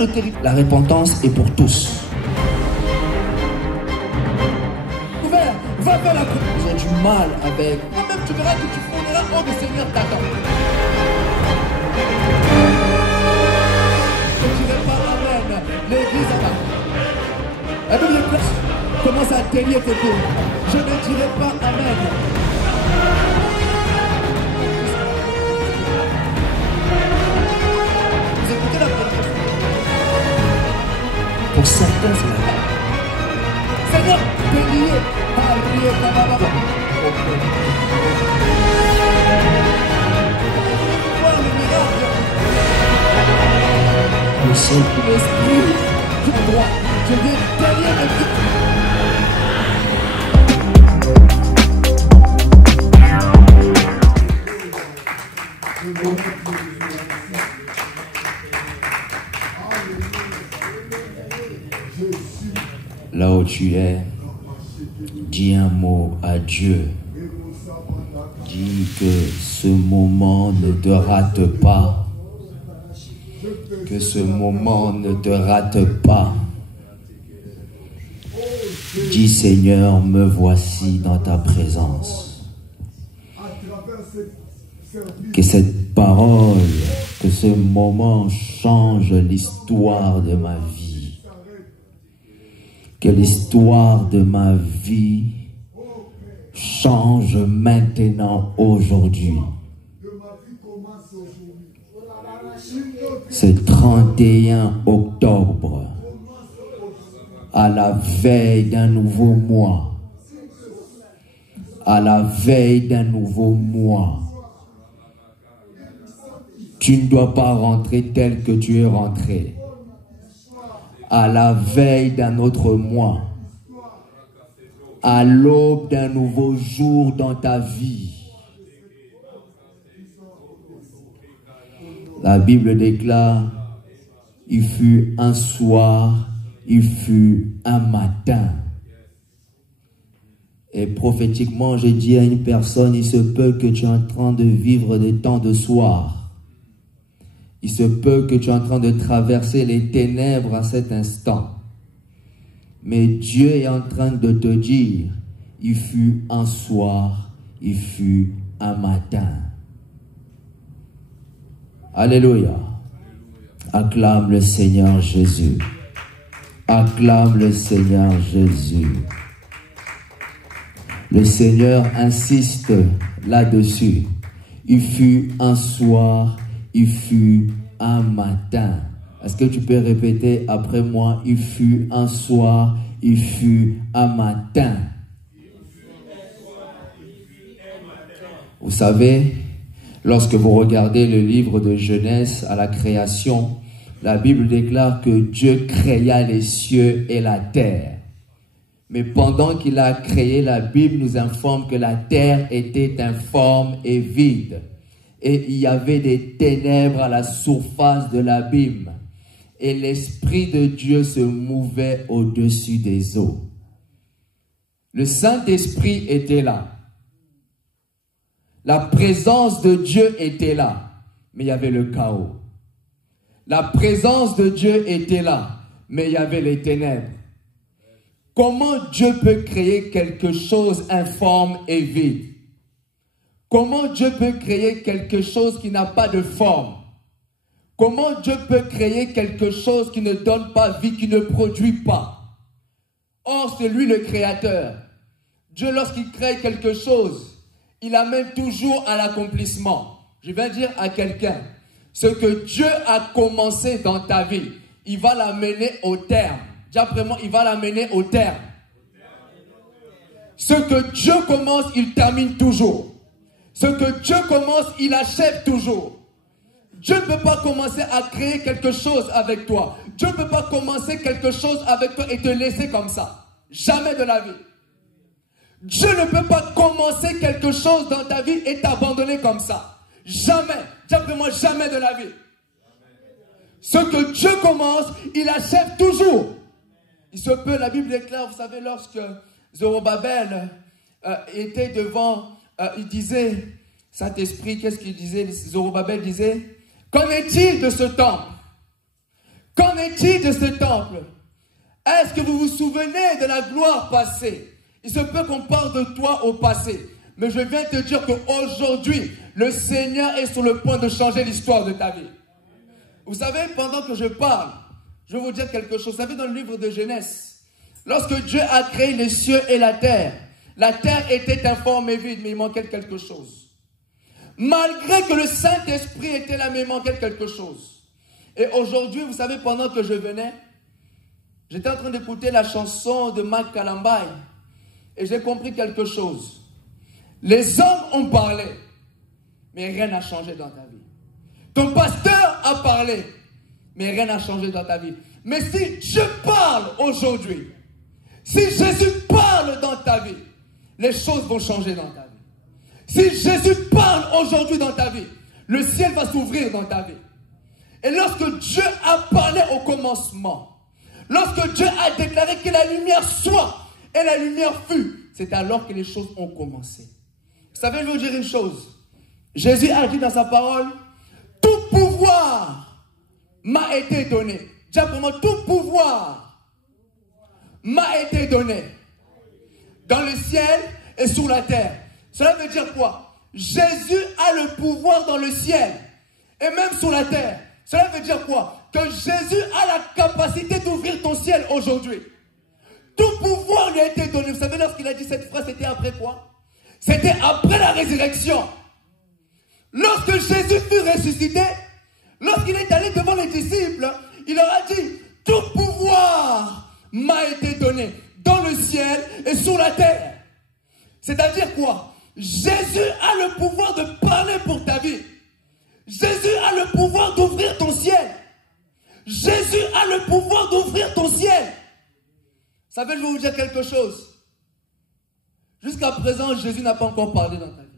le territoire. La repentance est pour tous. Ouvert, va vers la croix. Ils ont du mal avec. Toi-même, tu verras que tu fourniras quand le Seigneur t'attend. Je ne dirai pas amen. L'église en bas. La Bible commence à délier tes pieds. Je ne dirai pas amen. Vous écoutez la prédication. Pour certains, c'est la mort. Seigneur, délié. Allié, bababa. Voir le miracle. Le Saint-Esprit, du droit. Je viens délier mes pieds. Là où tu es, dis un mot à Dieu. Dis que ce moment ne te rate pas. Que ce moment ne te rate pas. Dis Seigneur, me voici dans ta présence. Que cette parole, que ce moment change l'histoire de ma vie. Que l'histoire de ma vie change maintenant, aujourd'hui. Ce 31 octobre, à la veille d'un nouveau mois, à la veille d'un nouveau mois, tu ne dois pas rentrer tel que tu es rentré. À la veille d'un autre mois, à l'aube d'un nouveau jour dans ta vie. La Bible déclare, il fut un soir, il fut un matin. Et prophétiquement, j'ai dit à une personne, il se peut que tu es en train de vivre des temps de soir. Il se peut que tu es en train de traverser les ténèbres à cet instant. Mais Dieu est en train de te dire, il fut un soir, il fut un matin. Alléluia. Acclame le Seigneur Jésus. Acclame le Seigneur Jésus. Le Seigneur insiste là-dessus. Il fut un soir, il fut un matin. Est-ce que tu peux répéter après moi? Il fut un soir, il fut un matin. Vous savez, lorsque vous regardez le livre de Genèse à la création, la Bible déclare que Dieu créa les cieux et la terre. Mais pendant qu'il a créé, la Bible nous informe que la terre était informe et vide. Et il y avait des ténèbres à la surface de l'abîme. Et l'Esprit de Dieu se mouvait au-dessus des eaux. Le Saint-Esprit était là. La présence de Dieu était là. Mais il y avait le chaos. La présence de Dieu était là. Mais il y avait les ténèbres. Comment Dieu peut créer quelque chose informe et vide? Comment Dieu peut créer quelque chose qui n'a pas de forme? Comment Dieu peut créer quelque chose qui ne donne pas vie, qui ne produit pas? Or, c'est lui le créateur. Dieu, lorsqu'il crée quelque chose, il amène toujours à l'accomplissement. Je vais dire à quelqu'un, ce que Dieu a commencé dans ta vie, il va l'amener au terme. Dis après moi, il va l'amener au terme. Ce que Dieu commence, il termine toujours. Ce que Dieu commence, il achève toujours. Dieu ne peut pas commencer à créer quelque chose avec toi. Dieu ne peut pas commencer quelque chose avec toi et te laisser comme ça. Jamais de la vie. Dieu ne peut pas commencer quelque chose dans ta vie et t'abandonner comme ça. Jamais. Dis après moi, jamais de la vie. Ce que Dieu commence, il achève toujours. Il se peut, la Bible déclare, vous savez, lorsque Zorobabel était devant, il disait, Saint-Esprit, qu'est-ce qu'il disait? Zorobabel disait, qu'en est-il de ce temple? Qu'en est-il de ce temple? Est-ce que vous vous souvenez de la gloire passée? Il se peut qu'on parle de toi au passé. Mais je viens te dire qu'aujourd'hui, le Seigneur est sur le point de changer l'histoire de ta vie. Vous savez, pendant que je parle, je vais vous dire quelque chose. Vous savez, dans le livre de Genèse, lorsque Dieu a créé les cieux et la terre était informe et vide, mais il manquait quelque chose. Malgré que le Saint-Esprit était là, mais il manquait quelque chose. Et aujourd'hui, vous savez, pendant que je venais, j'étais en train d'écouter la chanson de Marc Kalambay et j'ai compris quelque chose. Les hommes ont parlé, mais rien n'a changé dans ta vie. Ton pasteur a parlé, mais rien n'a changé dans ta vie. Mais si Dieu parle aujourd'hui, si Jésus parle dans ta vie, les choses vont changer dans ta vie. Si Jésus parle aujourd'hui dans ta vie, le ciel va s'ouvrir dans ta vie. Et lorsque Dieu a parlé au commencement, lorsque Dieu a déclaré que la lumière soit et la lumière fut, c'est alors que les choses ont commencé. Vous savez, je vais vous dire une chose. Jésus a dit dans sa parole, tout pouvoir m'a été donné. Dis pour moi, tout pouvoir m'a été donné dans le ciel et sur la terre. Cela veut dire quoi? Jésus a le pouvoir dans le ciel et même sur la terre. Cela veut dire quoi? Que Jésus a la capacité d'ouvrir ton ciel aujourd'hui. Tout pouvoir lui a été donné. Vous savez, lorsqu'il a dit cette phrase, c'était après quoi? C'était après la résurrection. Lorsque Jésus fut ressuscité, lorsqu'il est allé devant les disciples, il leur a dit, tout pouvoir m'a été donné dans le ciel et sur la terre. C'est-à-dire quoi? Jésus a le pouvoir de parler pour ta vie. Jésus a le pouvoir d'ouvrir ton ciel. Jésus a le pouvoir d'ouvrir ton ciel. Vous savez, je vais vous dire quelque chose. Jusqu'à présent, Jésus n'a pas encore parlé dans ta vie.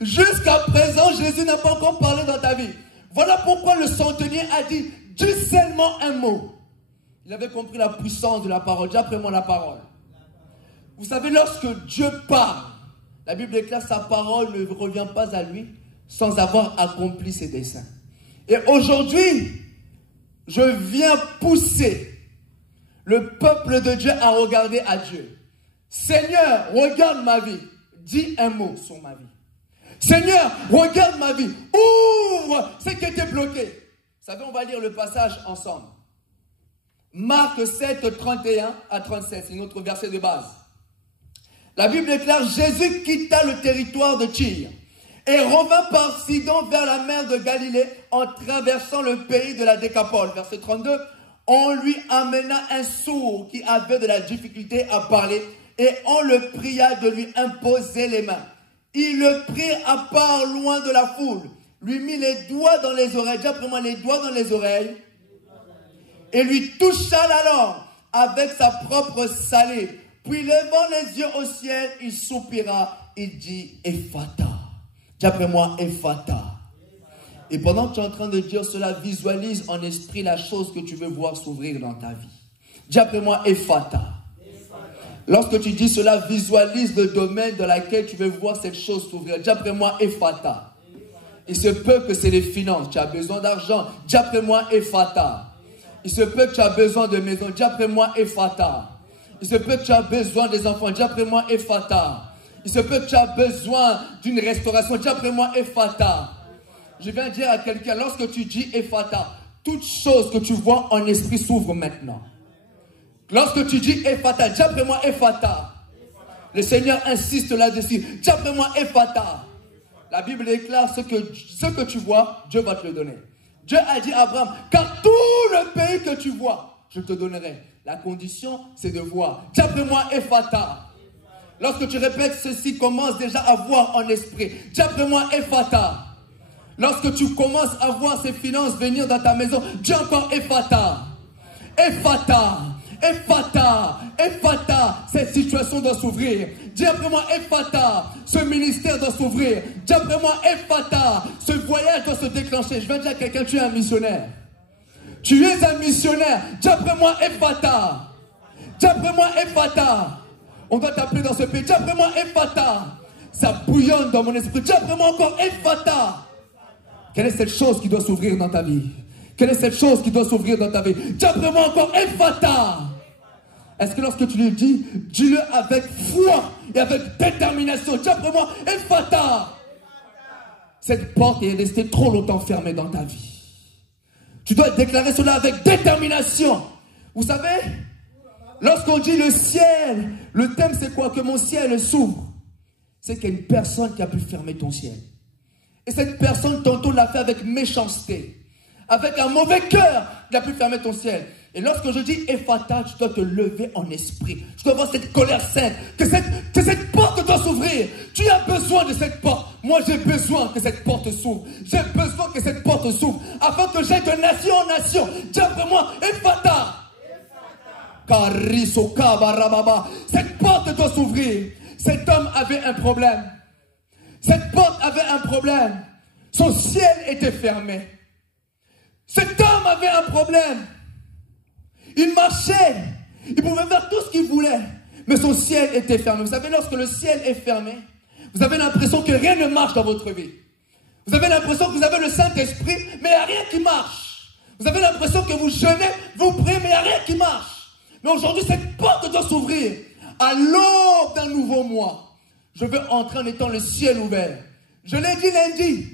Jusqu'à présent, Jésus n'a pas encore parlé dans ta vie. Voilà pourquoi le centenier a dit, dis seulement un mot. Il avait compris la puissance de la parole. Dis après moi la parole. Vous savez, lorsque Dieu parle, la Bible déclare sa parole ne revient pas à lui sans avoir accompli ses desseins. Et aujourd'hui, je viens pousser le peuple de Dieu à regarder à Dieu. Seigneur, regarde ma vie. Dis un mot sur ma vie. Seigneur, regarde ma vie. Ouvre ce qui était bloqué. Vous savez, on va lire le passage ensemble. Marc 7, 31 à 37, c'est notre verset de base. La Bible déclare, Jésus quitta le territoire de Tyr et revint par Sidon vers la mer de Galilée en traversant le pays de la Décapole. Verset 32, on lui amena un sourd qui avait de la difficulté à parler et on le pria de lui imposer les mains. Il le prit à part loin de la foule, lui mit les doigts dans les oreilles, dis après moi les doigts dans les oreilles, et lui toucha la langue avec sa propre salive. Puis levant les yeux au ciel, il soupira, il dit Ephata. Dis après moi Ephata. Et pendant que tu es en train de dire cela, visualise en esprit la chose que tu veux voir s'ouvrir dans ta vie. Dis après moi Ephata. Lorsque tu dis cela, visualise le domaine dans lequel tu veux voir cette chose s'ouvrir. Dis après moi Ephata. Il se peut que c'est les finances. Tu as besoin d'argent. Dis après moi Ephata. Il se peut que tu as besoin de maison. Dis après moi Ephata. Il se peut que tu as besoin des enfants. Dis après moi Ephata. Il se peut que tu as besoin d'une restauration. Dis après moi Ephata. Je viens dire à quelqu'un, lorsque tu dis Ephata, toute chose que tu vois en esprit s'ouvre maintenant. Lorsque tu dis Ephata, dis après moi Ephata. Le Seigneur insiste là-dessus. Dis après moi Ephata. La Bible déclare ce que tu vois, Dieu va te le donner. Dieu a dit à Abraham, car tout le pays que tu vois, je te donnerai. La condition, c'est de voir. Dis après moi Ephata. Lorsque tu répètes ceci, commence déjà à voir en esprit. Dis après moi Ephata. Lorsque tu commences à voir ces finances venir dans ta maison, dis encore Ephata. Ephata. Ephata. Ephata. Cette situation doit s'ouvrir. Dis après moi Ephata. Ce ministère doit s'ouvrir. Dis après moi Ephata. Ce voyage doit se déclencher. Je vais dire à quelqu'un, tu es un missionnaire. Tu es un missionnaire. Dis après moi Ephata. Dis après moi Ephata. On doit t'appeler dans ce pays. Dis après moi Ephata. Ça bouillonne dans mon esprit. Dis après moi encore Ephata. Quelle est cette chose qui doit s'ouvrir dans ta vie? Quelle est cette chose qui doit s'ouvrir dans ta vie? Dis après moi encore, Ephata. Est-ce que lorsque tu lui dis, dis-le avec foi et avec détermination. Dis après moi, Ephata. Cette porte est restée trop longtemps fermée dans ta vie. Tu dois déclarer cela avec détermination. Vous savez, lorsqu'on dit le ciel, le thème c'est quoi? Que mon ciel s'ouvre. C'est qu'il y a une personne qui a pu fermer ton ciel. Et cette personne, tantôt, l'a fait avec méchanceté. Avec un mauvais cœur, il a pu fermer ton ciel. Et lorsque je dis Ephata, tu dois te lever en esprit. Tu dois avoir cette colère sainte. Que cette porte doit s'ouvrir. Tu as besoin de cette porte. Moi, j'ai besoin que cette porte s'ouvre. J'ai besoin que cette porte s'ouvre. Afin que j'aille de nation en nation. Dis après moi, Ephata. Cette porte doit s'ouvrir. Cet homme avait un problème. Cette porte avait un problème. Son ciel était fermé. Cet homme avait un problème. Il marchait. Il pouvait faire tout ce qu'il voulait. Mais son ciel était fermé. Vous savez, lorsque le ciel est fermé, vous avez l'impression que rien ne marche dans votre vie. Vous avez l'impression que vous avez le Saint-Esprit, mais il n'y a rien qui marche. Vous avez l'impression que vous jeûnez, vous priez, mais il n'y a rien qui marche. Mais aujourd'hui, cette porte doit s'ouvrir. À l'aube d'un nouveau mois, je veux entrer en étant le ciel ouvert. Je l'ai dit lundi.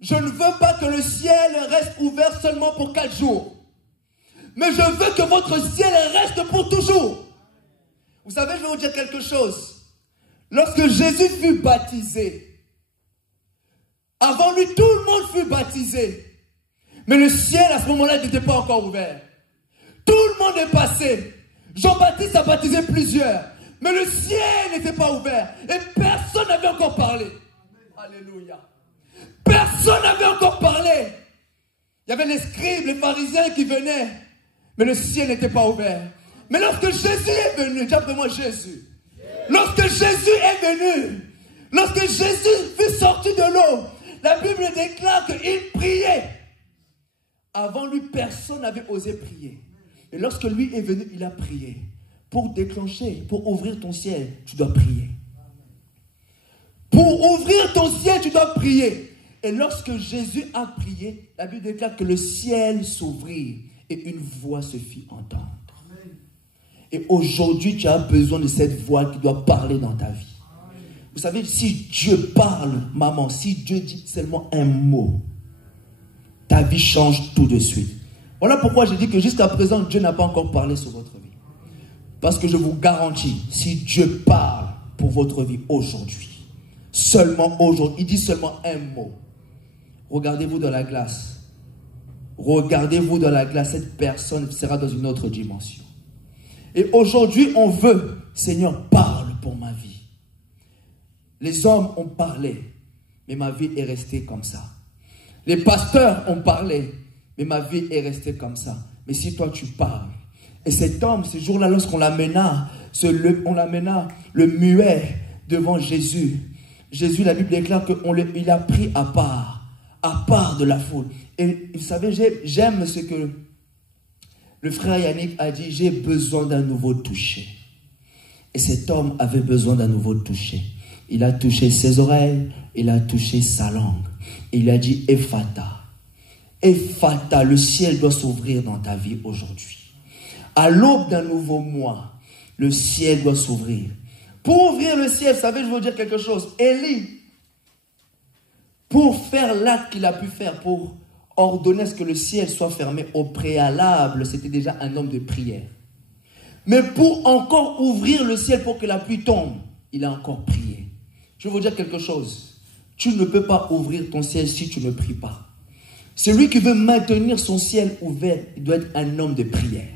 Je ne veux pas que le ciel reste ouvert seulement pour 4 jours. Mais je veux que votre ciel reste pour toujours. Vous savez, je vais vous dire quelque chose. Lorsque Jésus fut baptisé, avant lui, tout le monde fut baptisé. Mais le ciel, à ce moment-là, n'était pas encore ouvert. Tout le monde est passé. Jean-Baptiste a baptisé plusieurs. Mais le ciel n'était pas ouvert. Et personne n'avait encore parlé. Alléluia. Personne n'avait encore parlé. Il y avait les scribes, les pharisiens qui venaient. Mais le ciel n'était pas ouvert. Mais lorsque Jésus est venu, dis après moi Jésus. Lorsque Jésus est venu, lorsque Jésus fut sorti de l'eau, la Bible déclare qu'il priait. Avant lui, personne n'avait osé prier. Et lorsque lui est venu, il a prié. Pour déclencher, pour ouvrir ton ciel, tu dois prier. Pour ouvrir ton ciel, tu dois prier. Et lorsque Jésus a prié, la Bible déclare que le ciel s'ouvrit et une voix se fit entendre. Amen. Et aujourd'hui, tu as besoin de cette voix qui doit parler dans ta vie. Amen. Vous savez, si Dieu parle, maman, si Dieu dit seulement un mot, ta vie change tout de suite. Voilà pourquoi je dis que jusqu'à présent, Dieu n'a pas encore parlé sur votre vie. Parce que je vous garantis, si Dieu parle pour votre vie aujourd'hui, seulement aujourd'hui, il dit seulement un mot. Regardez-vous dans la glace. Regardez-vous dans la glace, cette personne sera dans une autre dimension. Et aujourd'hui, on veut, Seigneur, parle pour ma vie. Les hommes ont parlé, mais ma vie est restée comme ça. Les pasteurs ont parlé, mais ma vie est restée comme ça. Mais si toi tu parles, et cet homme, ce jour-là, lorsqu'on l'amena, on l'amena le muet devant Jésus. Jésus, la Bible déclare qu'il a pris à part de la foule. Et vous savez, j'aime ce que le frère Yannick a dit, j'ai besoin d'un nouveau toucher. Et cet homme avait besoin d'un nouveau toucher. Il a touché ses oreilles, il a touché sa langue. Et il a dit, Ephata. Ephata, le ciel doit s'ouvrir dans ta vie aujourd'hui. À l'aube d'un nouveau mois, le ciel doit s'ouvrir. Pour ouvrir le ciel, vous savez, je vais vous dire quelque chose. Élie, pour faire l'acte qu'il a pu faire, pour ordonner à ce que le ciel soit fermé au préalable, c'était déjà un homme de prière. Mais pour encore ouvrir le ciel pour que la pluie tombe, il a encore prié. Je vais vous dire quelque chose. Tu ne peux pas ouvrir ton ciel si tu ne pries pas. Celui qui veut maintenir son ciel ouvert, il doit être un homme de prière.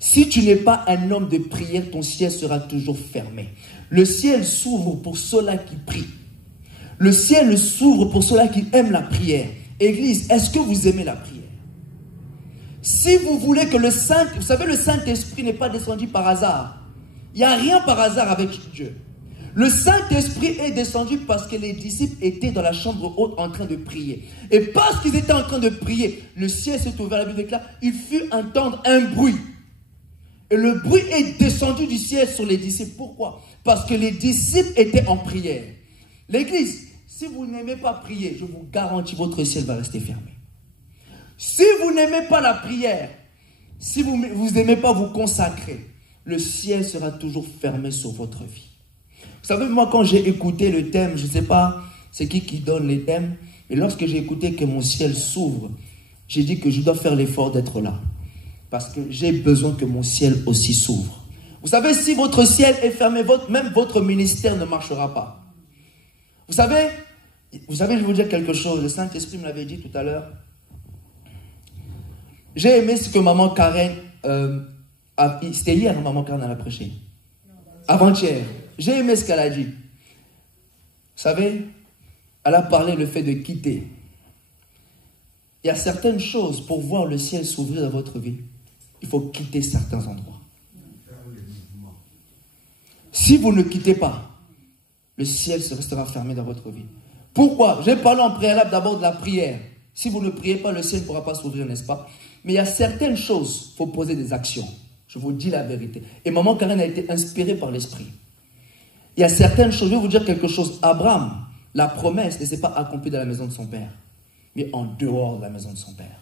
Si tu n'es pas un homme de prière, ton ciel sera toujours fermé. Le ciel s'ouvre pour ceux-là qui prient. Le ciel s'ouvre pour ceux-là qui aiment la prière. Église, est-ce que vous aimez la prière? Si vous voulez que le Saint-Esprit, vous savez, le Saint-Esprit n'est pas descendu par hasard. Il n'y a rien par hasard avec Dieu. Le Saint-Esprit est descendu parce que les disciples étaient dans la chambre haute en train de prier. Et parce qu'ils étaient en train de prier, le ciel s'est ouvert, la Bible déclare, il fut entendre un bruit. Et le bruit est descendu du ciel sur les disciples. Pourquoi? Parce que les disciples étaient en prière. L'église, Si vous n'aimez pas prier, je vous garantis, votre ciel va rester fermé. Si vous n'aimez pas la prière, si vous n'aimez pas vous consacrer, le ciel sera toujours fermé sur votre vie. Vous savez, moi, quand j'ai écouté le thème, je ne sais pas c'est qui donne les thèmes, mais lorsque j'ai écouté que mon ciel s'ouvre, j'ai dit que je dois faire l'effort d'être là. Parce que j'ai besoin que mon ciel aussi s'ouvre. Vous savez, si votre ciel est fermé, même votre ministère ne marchera pas. Vous savez, je vais vous dire quelque chose. Le Saint-Esprit me l'avait dit tout à l'heure. J'ai aimé ce que maman Karen, c'était hier, maman Karen a prêché. Avant-hier. J'ai aimé ce qu'elle a dit. Vous savez, elle a parlé le fait de quitter. Il y a certaines choses pour voir le ciel s'ouvrir dans votre vie. Il faut quitter certains endroits. Si vous ne quittez pas, le ciel se restera fermé dans votre vie. Pourquoi? J'ai parlé en préalable d'abord de la prière. Si vous ne priez pas, le ciel ne pourra pas s'ouvrir, n'est-ce pas? Mais il y a certaines choses, il faut poser des actions. Je vous dis la vérité. Et maman Karen a été inspirée par l'Esprit. Il y a certaines choses, je vais vous dire quelque chose. Abraham, la promesse ne s'est pas accomplie dans la maison de son père, mais en dehors de la maison de son père.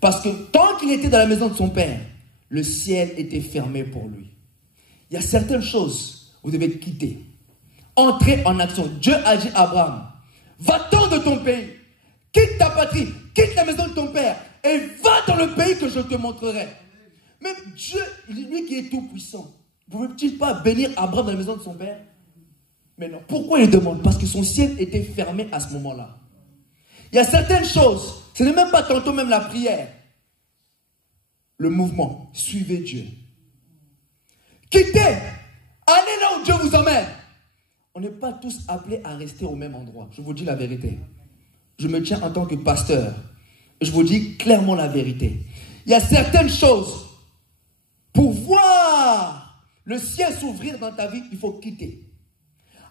Parce que tant qu'il était dans la maison de son père, le ciel était fermé pour lui. Il y a certaines choses, vous devez quitter. Entrez en action. Dieu a dit à Abraham, va-t'en de ton pays, quitte ta patrie, quitte la maison de ton père, et va dans le pays que je te montrerai. Mais Dieu, lui qui est tout puissant, ne pouvait-il pas bénir Abraham dans la maison de son père? Mais non. Pourquoi il demande? Parce que son ciel était fermé à ce moment-là. Il y a certaines choses, ce n'est même pas tantôt même la prière. Le mouvement, suivez Dieu. Quittez, allez là où Dieu vous emmène. On n'est pas tous appelés à rester au même endroit. Je vous dis la vérité. Je me tiens en tant que pasteur. Je vous dis clairement la vérité. Il y a certaines choses, pour voir le ciel s'ouvrir dans ta vie, il faut quitter.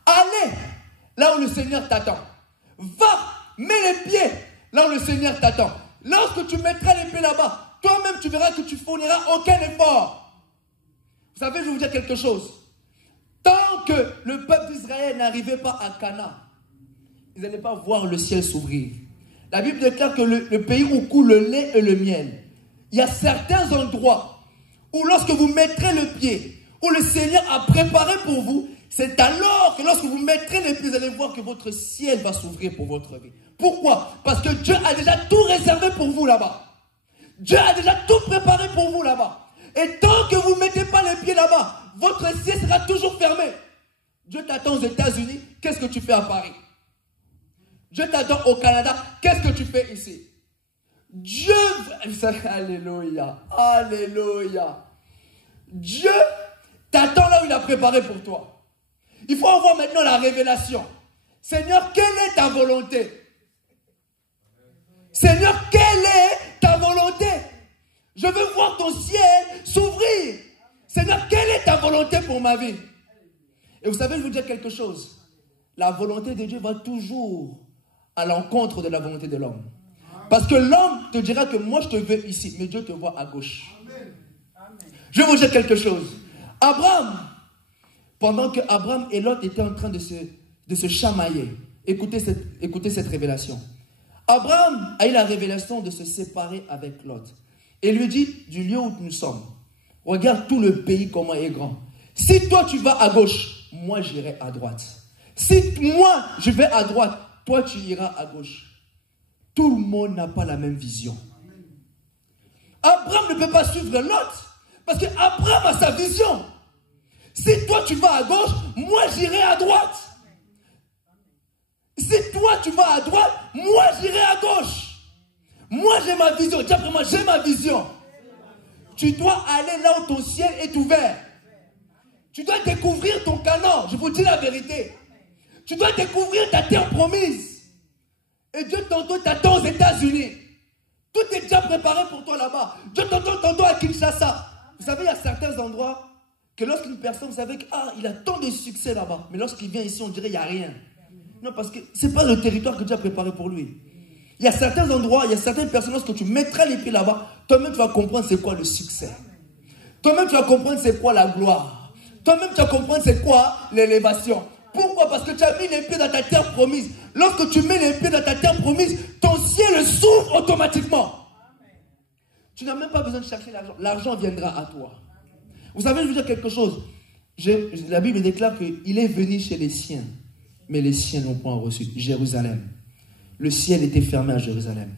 Allez là où le Seigneur t'attend. Va, mets les pieds là où le Seigneur t'attend. Lorsque tu mettras les pieds là-bas, toi-même tu verras que tu fourniras aucun effort. Vous savez, je vais vous dire quelque chose. Tant que le peuple d'Israël n'arrivait pas à Canaan, ils n'allaient pas voir le ciel s'ouvrir. La Bible déclare que le pays où coule le lait et le miel, il y a certains endroits où lorsque vous mettrez le pied, où le Seigneur a préparé pour vous, c'est alors que lorsque vous mettrez les pieds, vous allez voir que votre ciel va s'ouvrir pour votre vie. Pourquoi? Parce que Dieu a déjà tout réservé pour vous là-bas. Dieu a déjà tout préparé pour vous là-bas. Et tant que vous ne mettez pas les pieds là-bas, votre ciel sera toujours fermé. Dieu t'attend aux États-Unis, qu'est-ce que tu fais à Paris? Dieu t'attend au Canada, qu'est-ce que tu fais ici? Dieu, alléluia, alléluia. Dieu t'attend là où il a préparé pour toi. Il faut avoir maintenant la révélation. Seigneur, quelle est ta volonté? Seigneur, quelle est ta volonté? Je veux voir ton ciel s'ouvrir. Seigneur, quelle est ta volonté pour ma vie? Et vous savez, je vais vous dire quelque chose. La volonté de Dieu va toujours à l'encontre de la volonté de l'homme. Parce que l'homme te dira que moi je te veux ici, mais Dieu te voit à gauche. Je vais vous dire quelque chose. Abraham, pendant que Abraham et Lot étaient en train de se chamailler, écoutez cette révélation. Abraham a eu la révélation de se séparer avec Lot. Et lui dit, du lieu où nous sommes, regarde tout le pays comment il est grand. Si toi tu vas à gauche, moi j'irai à droite. Si moi je vais à droite, toi tu iras à gauche. Tout le monde n'a pas la même vision. Abraham ne peut pas suivre Lot, parce qu'Abraham a sa vision. Si toi tu vas à gauche, moi j'irai à droite. Si toi tu vas à droite, moi j'irai à gauche. Moi j'ai ma vision. Tiens, pour moi j'ai ma vision. Tu dois aller là où ton ciel est ouvert. Tu dois découvrir ton Canaan. Je vous dis la vérité. Tu dois découvrir ta terre promise. Et Dieu tantôt t'attend aux États-Unis. Tout est déjà préparé pour toi là-bas. Dieu t'attend tantôt à Kinshasa. Vous savez, il y a certains endroits que lorsqu'une personne, vous savez qu'il a tant de succès là-bas. Mais lorsqu'il vient ici, on dirait qu'il n'y a rien. Non, parce que ce n'est pas le territoire que Dieu a préparé pour lui. Il y a certains endroits, il y a certaines personnes, lorsque tu mettras les pieds là-bas, toi-même tu vas comprendre c'est quoi le succès. Toi-même tu vas comprendre c'est quoi la gloire. Toi-même tu vas comprendre c'est quoi l'élévation. Pourquoi? Parce que tu as mis les pieds dans ta terre promise. Lorsque tu mets les pieds dans ta terre promise, ton ciel s'ouvre automatiquement. Tu n'as même pas besoin de chercher l'argent. L'argent viendra à toi. Vous savez, je veux dire quelque chose. La Bible déclare qu'il est venu chez les siens, mais les siens n'ont point reçu. Jérusalem. Le ciel était fermé à Jérusalem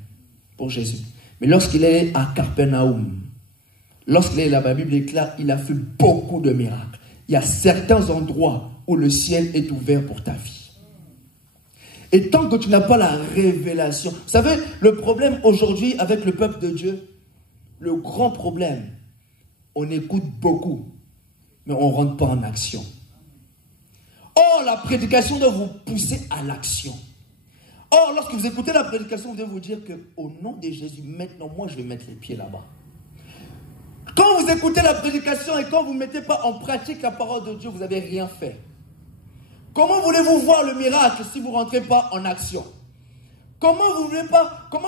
pour Jésus. Mais lorsqu'il est à Capernaum, lorsqu'il est là, la Bible déclare qu'il a fait beaucoup de miracles. Il y a certains endroits où le ciel est ouvert pour ta vie. Et tant que tu n'as pas la révélation, vous savez, le problème aujourd'hui avec le peuple de Dieu, le grand problème, on écoute beaucoup, mais on ne rentre pas en action. Or, la prédication doit vous pousser à l'action. Or, lorsque vous écoutez la prédication, vous devez vous dire que, au nom de Jésus, maintenant, moi, je vais mettre les pieds là-bas. Quand vous écoutez la prédication et quand vous ne mettez pas en pratique la parole de Dieu, vous n'avez rien fait. Comment voulez-vous voir le miracle si vous ne rentrez pas en action? Comment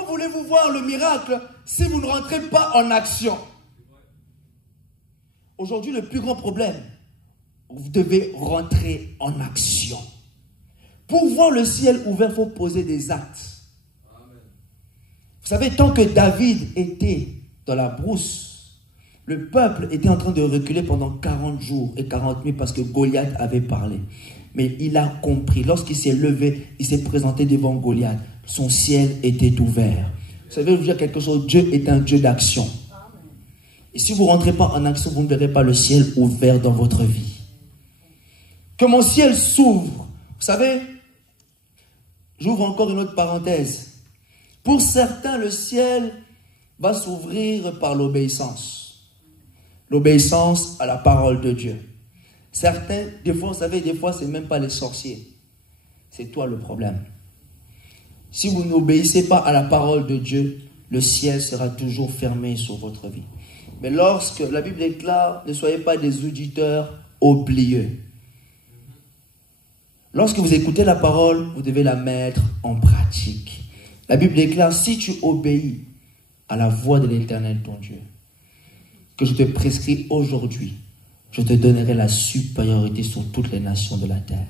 voulez-vous voir le miracle si vous ne rentrez pas en action? Aujourd'hui, le plus grand problème, vous devez rentrer en action. Pour voir le ciel ouvert, il faut poser des actes. Vous savez, tant que David était dans la brousse, le peuple était en train de reculer pendant 40 jours et 40 nuits parce que Goliath avait parlé. Mais il a compris. Lorsqu'il s'est levé, il s'est présenté devant Goliath. Son ciel était ouvert. Vous savez, je veux dire quelque chose. Dieu est un Dieu d'action. Et si vous ne rentrez pas en action, vous ne verrez pas le ciel ouvert dans votre vie. Que mon ciel s'ouvre. Vous savez, j'ouvre encore une autre parenthèse. Pour certains, le ciel va s'ouvrir par l'obéissance. L'obéissance à la parole de Dieu. Certains, des fois, vous savez, des fois, ce n'est même pas les sorciers. C'est toi le problème. Si vous n'obéissez pas à la parole de Dieu, le ciel sera toujours fermé sur votre vie. Mais lorsque la Bible déclare, ne soyez pas des auditeurs oublieux. Lorsque vous écoutez la parole, vous devez la mettre en pratique. La Bible déclare, si tu obéis à la voix de l'Éternel, ton Dieu, que je te prescris aujourd'hui, je te donnerai la supériorité sur toutes les nations de la terre.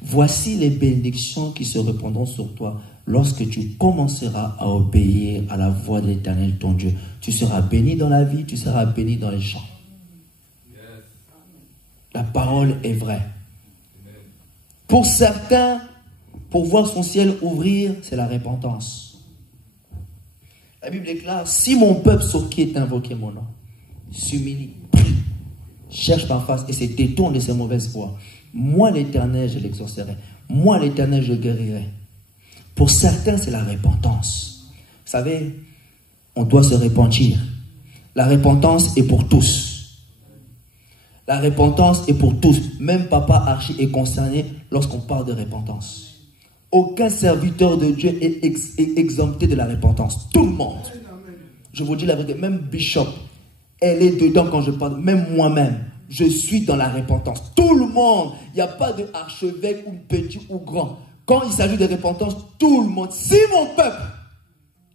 Voici les bénédictions qui se répandront sur toi lorsque tu commenceras à obéir à la voix de l'Éternel, ton Dieu. Tu seras béni dans la vie, tu seras béni dans les champs. La parole est vraie. Pour certains, pour voir son ciel ouvrir, c'est la repentance. La Bible déclare, si mon peuple sur qui est invoqué mon nom, s'humilie, prie, cherche ma face et se détourne de ses mauvaises voies, moi l'Éternel, je l'exaucerai. Moi l'Éternel, je guérirai. Pour certains, c'est la repentance. Vous savez, on doit se repentir. La repentance est pour tous. La repentance est pour tous. Même Papa Archie est concerné lorsqu'on parle de repentance. Aucun serviteur de Dieu est exempté de la repentance. Tout le monde. Je vous dis la vérité. Même Bishop, elle est dedans quand je parle. Même moi-même, je suis dans la repentance. Tout le monde. Il n'y a pas de archevêque ou petit ou grand. Quand il s'agit de repentance, tout le monde. Si mon peuple,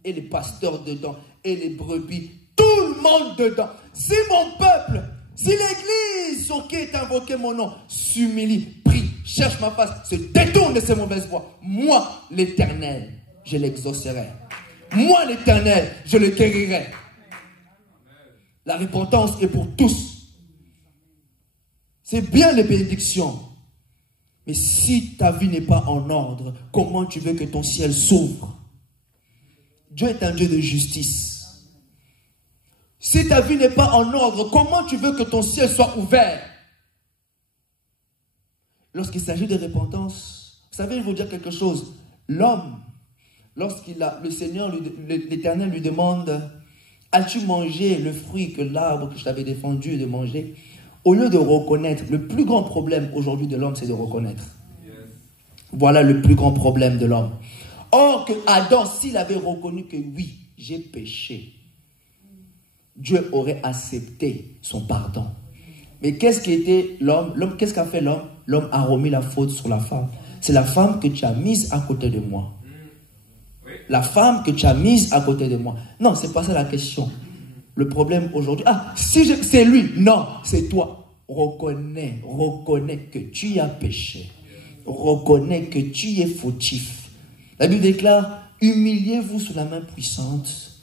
et les pasteurs dedans, et les brebis, tout le monde dedans. Si mon peuple, si l'église sur qui est invoqué mon nom s'humilie, prie, cherche ma face, se détourne de ses mauvaises voies, moi, l'Éternel, je l'exaucerai. Moi, l'Éternel, je le guérirai. La repentance est pour tous. C'est bien les bénédictions. Mais si ta vie n'est pas en ordre, comment tu veux que ton ciel s'ouvre? Dieu est un Dieu de justice. Si ta vie n'est pas en ordre, comment tu veux que ton ciel soit ouvert? Lorsqu'il s'agit de repentance, vous savez, je vais vous dire quelque chose. L'homme, le Seigneur, l'Éternel lui demande, as-tu mangé le fruit que l'arbre que je t'avais défendu de manger? Au lieu de reconnaître, le plus grand problème aujourd'hui de l'homme, c'est de reconnaître. Voilà le plus grand problème de l'homme. Or, que Adam, s'il avait reconnu que oui, j'ai péché, Dieu aurait accepté son pardon. Mais qu'est-ce qui était l'homme? Qu'est-ce qu'a fait l'homme? L'homme a remis la faute sur la femme. C'est la femme que tu as mise à côté de moi. La femme que tu as mise à côté de moi. Non, c'est pas ça la question. Le problème aujourd'hui, si c'est lui, non, c'est toi. reconnais que tu as péché. Reconnais que tu es fautif. La Bible déclare, humiliez-vous sous la main puissante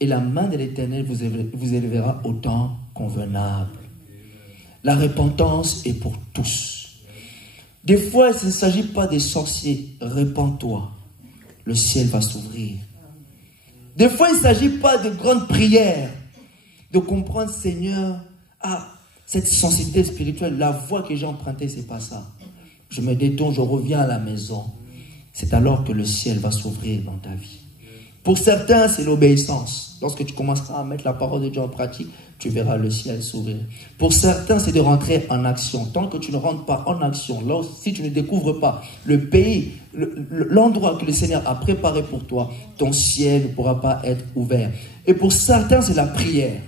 et la main de l'Éternel vous élèvera au temps convenable. La repentance est pour tous. Des fois, il ne s'agit pas des sorciers. Répands-toi. Le ciel va s'ouvrir. Des fois, il ne s'agit pas de grandes prières. De comprendre, Seigneur, cette sensibilité spirituelle, la voie que j'ai empruntée, ce n'est pas ça. Je me détourne, je reviens à la maison. C'est alors que le ciel va s'ouvrir dans ta vie. Pour certains, c'est l'obéissance. Lorsque tu commenceras à mettre la parole de Dieu en pratique, tu verras le ciel s'ouvrir. Pour certains, c'est de rentrer en action. Tant que tu ne rentres pas en action, si tu ne découvres pas le pays, l'endroit que le Seigneur a préparé pour toi, ton ciel ne pourra pas être ouvert. Et pour certains, c'est la prière.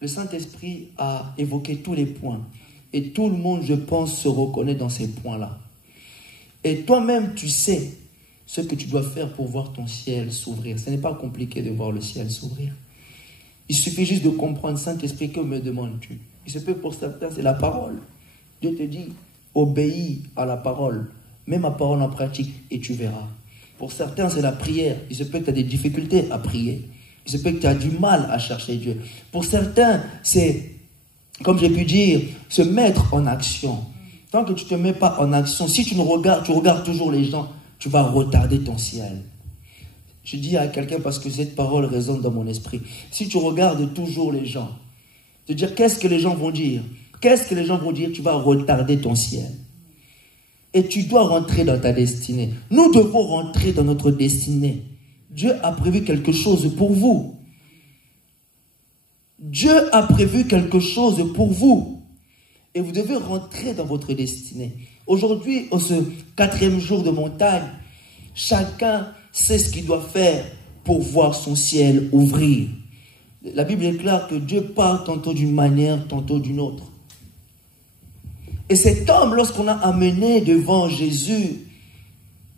Le Saint-Esprit a évoqué tous les points. Et tout le monde, je pense, se reconnaît dans ces points-là. Et toi-même, tu sais ce que tu dois faire pour voir ton ciel s'ouvrir. Ce n'est pas compliqué de voir le ciel s'ouvrir. Il suffit juste de comprendre, Saint-Esprit, que me demandes-tu? Il se peut pour certains, c'est la parole. Dieu te dit, obéis à la parole. Mets ma parole en pratique et tu verras. Pour certains, c'est la prière. Il se peut que tu as des difficultés à prier. Il se peut que tu as du mal à chercher Dieu. Pour certains, c'est, comme j'ai pu dire, se mettre en action. Tant que tu ne te mets pas en action, si tu regardes toujours les gens, tu vas retarder ton ciel. Je dis à quelqu'un parce que cette parole résonne dans mon esprit. Si tu regardes toujours les gens, te dire qu'est-ce que les gens vont dire? Qu'est-ce que les gens vont dire? Tu vas retarder ton ciel. Et tu dois rentrer dans ta destinée. Nous devons rentrer dans notre destinée. Dieu a prévu quelque chose pour vous. Dieu a prévu quelque chose pour vous. Et vous devez rentrer dans votre destinée. Aujourd'hui, au ce 4e jour de montagne, chacun sait ce qu'il doit faire pour voir son ciel ouvrir. La Bible déclare que Dieu parle tantôt d'une manière, tantôt d'une autre. Et cet homme, lorsqu'on l'a amené devant Jésus,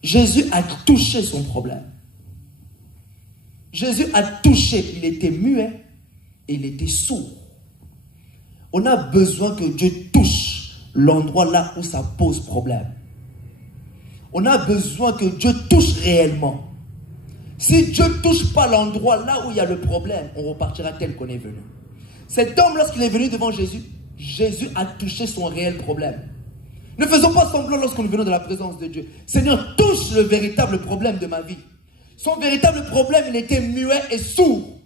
Jésus a touché son problème. Jésus a touché, il était muet et il était sourd. On a besoin que Dieu touche l'endroit là où ça pose problème. On a besoin que Dieu touche réellement. Si Dieu ne touche pas l'endroit là où il y a le problème, on repartira tel qu'on est venu. Cet homme, lorsqu'il est venu devant Jésus, Jésus a touché son réel problème. Ne faisons pas semblant lorsque nous venons de la présence de Dieu. Seigneur, touche le véritable problème de ma vie. Son véritable problème, il était muet et sourd.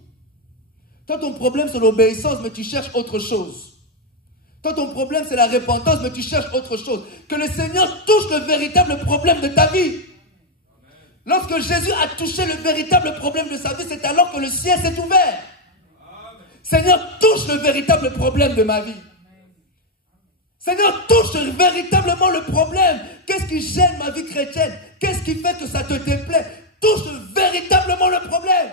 Toi, ton problème, c'est l'obéissance, mais tu cherches autre chose. Toi, ton problème, c'est la repentance, mais tu cherches autre chose. Que le Seigneur touche le véritable problème de ta vie. Lorsque Jésus a touché le véritable problème de sa vie, c'est alors que le ciel s'est ouvert. Seigneur, touche le véritable problème de ma vie. Seigneur, touche véritablement le problème. Qu'est-ce qui gêne ma vie chrétienne? Qu'est-ce qui fait que ça te déplaît? Touche véritablement le problème.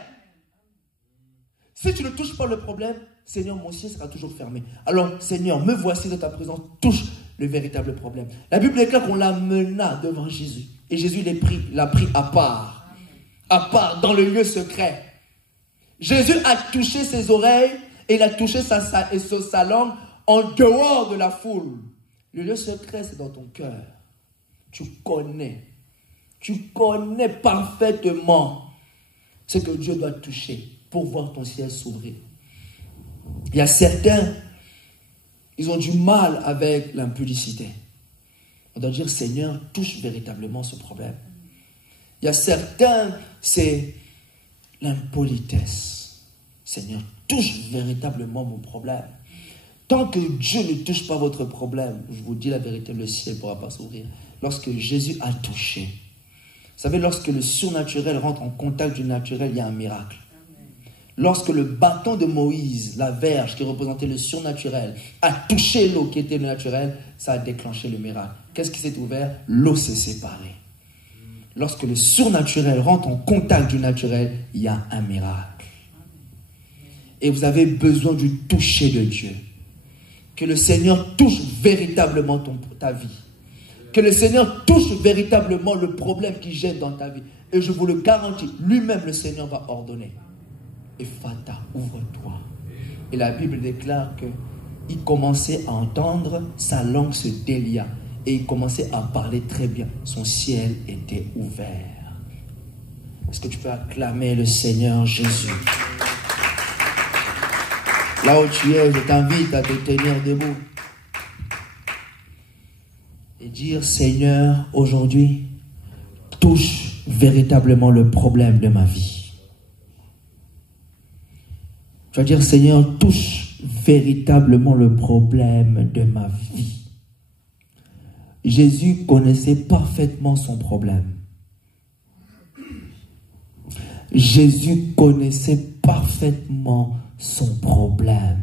Si tu ne touches pas le problème, Seigneur, mon ciel sera toujours fermé. Alors, Seigneur, me voici de ta présence, touche le véritable problème. La Bible déclare qu'on l'amena devant Jésus. Et Jésus l'a pris à part, dans le lieu secret. Jésus a touché ses oreilles et il a touché sa langue en dehors de la foule. Le lieu secret, c'est dans ton cœur. Tu connais parfaitement ce que Dieu doit toucher pour voir ton ciel s'ouvrir. Il y a certains, ils ont du mal avec l'impudicité. On doit dire, Seigneur, touche véritablement ce problème. Il y a certains, c'est l'impolitesse. Seigneur, touche véritablement mon problème. Tant que Dieu ne touche pas votre problème, je vous dis la vérité, le ciel ne pourra pas s'ouvrir. Lorsque Jésus a touché, vous savez, lorsque le surnaturel rentre en contact du naturel, il y a un miracle. Lorsque le bâton de Moïse, la verge qui représentait le surnaturel, a touché l'eau qui était le naturel, ça a déclenché le miracle. Qu'est-ce qui s'est ouvert? L'eau s'est séparée. Lorsque le surnaturel rentre en contact du naturel, il y a un miracle. Et vous avez besoin du toucher de Dieu. Que le Seigneur touche véritablement ta vie. Que le Seigneur touche véritablement le problème qui gêne dans ta vie. Et je vous le garantis, lui-même le Seigneur va ordonner. Et Fata, ouvre-toi. Et la Bible déclare que il commençait à entendre, sa langue se délia et il commençait à parler très bien. Son ciel était ouvert. Est-ce que tu peux acclamer le Seigneur Jésus? Là où tu es, je t'invite à te tenir debout et dire, Seigneur, aujourd'hui, touche véritablement le problème de ma vie. Tu vas dire, Seigneur, touche véritablement le problème de ma vie. Jésus connaissait parfaitement son problème. Jésus connaissait parfaitement son problème.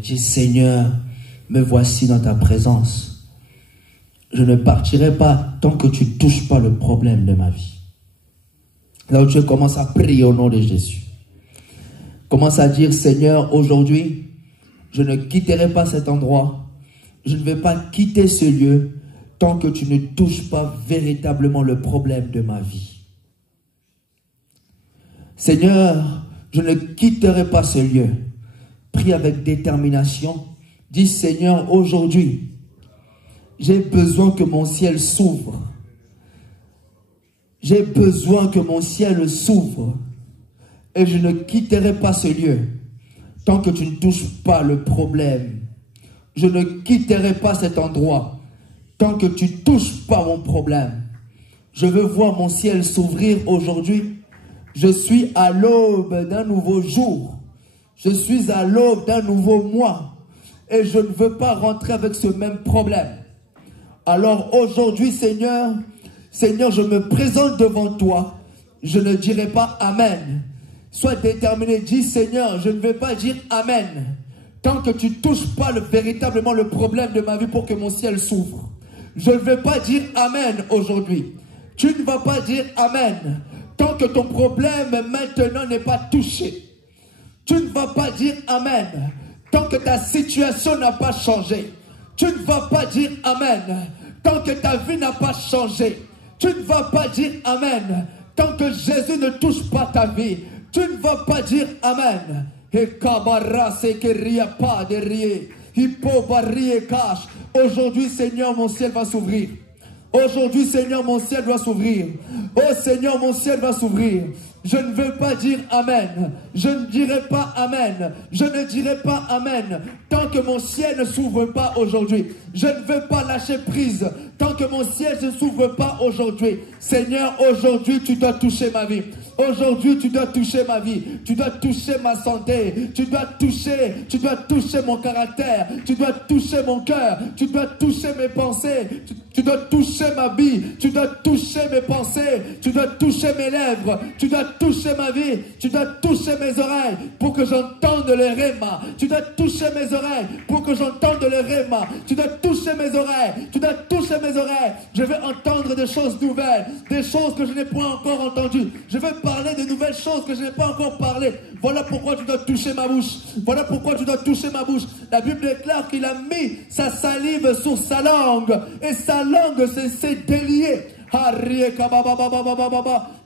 Dis, Seigneur, me voici dans ta présence. Je ne partirai pas tant que tu ne touches pas le problème de ma vie. Là où tu commences à prier au nom de Jésus. Commence à dire, Seigneur, aujourd'hui, je ne quitterai pas cet endroit. Je ne vais pas quitter ce lieu tant que tu ne touches pas véritablement le problème de ma vie. Seigneur, je ne quitterai pas ce lieu. Prie avec détermination. Dis, Seigneur, aujourd'hui, j'ai besoin que mon ciel s'ouvre. J'ai besoin que mon ciel s'ouvre. Et je ne quitterai pas ce lieu tant que tu ne touches pas le problème. Je ne quitterai pas cet endroit tant que tu ne touches pas mon problème. Je veux voir mon ciel s'ouvrir aujourd'hui. Je suis à l'aube d'un nouveau jour. Je suis à l'aube d'un nouveau mois. Et je ne veux pas rentrer avec ce même problème. Alors aujourd'hui, Seigneur, je me présente devant toi. Je ne dirai pas Amen. Sois déterminé. Dis, Seigneur, je ne vais pas dire Amen tant que tu ne touches pas véritablement le problème de ma vie pour que mon ciel s'ouvre. Je ne vais pas dire Amen aujourd'hui. Tu ne vas pas dire Amen tant que ton problème maintenant n'est pas touché. Tu ne vas pas dire Amen tant que ta situation n'a pas changé. Tu ne vas pas dire Amen tant que ta vie n'a pas changé. Tu ne vas pas dire Amen tant que Jésus ne touche pas ta vie. Tu ne vas pas dire Amen. Aujourd'hui, Seigneur, mon ciel va s'ouvrir. Aujourd'hui, Seigneur, mon ciel doit s'ouvrir. Oh Seigneur, mon ciel va s'ouvrir. Je ne veux pas dire Amen. Je ne dirai pas Amen. Je ne dirai pas Amen tant que mon ciel ne s'ouvre pas aujourd'hui. Je ne veux pas lâcher prise tant que mon ciel ne s'ouvre pas aujourd'hui. Seigneur, aujourd'hui, tu dois toucher ma vie. Aujourd'hui, tu dois toucher ma vie. Tu dois toucher ma santé. Tu dois toucher mon caractère. Tu dois toucher mon cœur. Tu dois toucher mes pensées. Tu dois toucher ma vie. Tu dois toucher mes pensées. Tu dois toucher mes lèvres. Tu dois toucher ma vie. Tu dois toucher mes oreilles pour que j'entende le réma. Tu dois toucher mes oreilles pour que j'entende le réma. Tu dois toucher mes oreilles. Tu dois toucher mes oreilles. Je veux entendre des choses nouvelles. Des choses que je n'ai point encore entendues. Je veux parler de nouvelles choses que je n'ai pas encore parlé. Voilà pourquoi tu dois toucher ma bouche. Voilà pourquoi tu dois toucher ma bouche. La Bible déclare qu'il a mis sa salive sur sa langue. Et sa langue s'est déliée.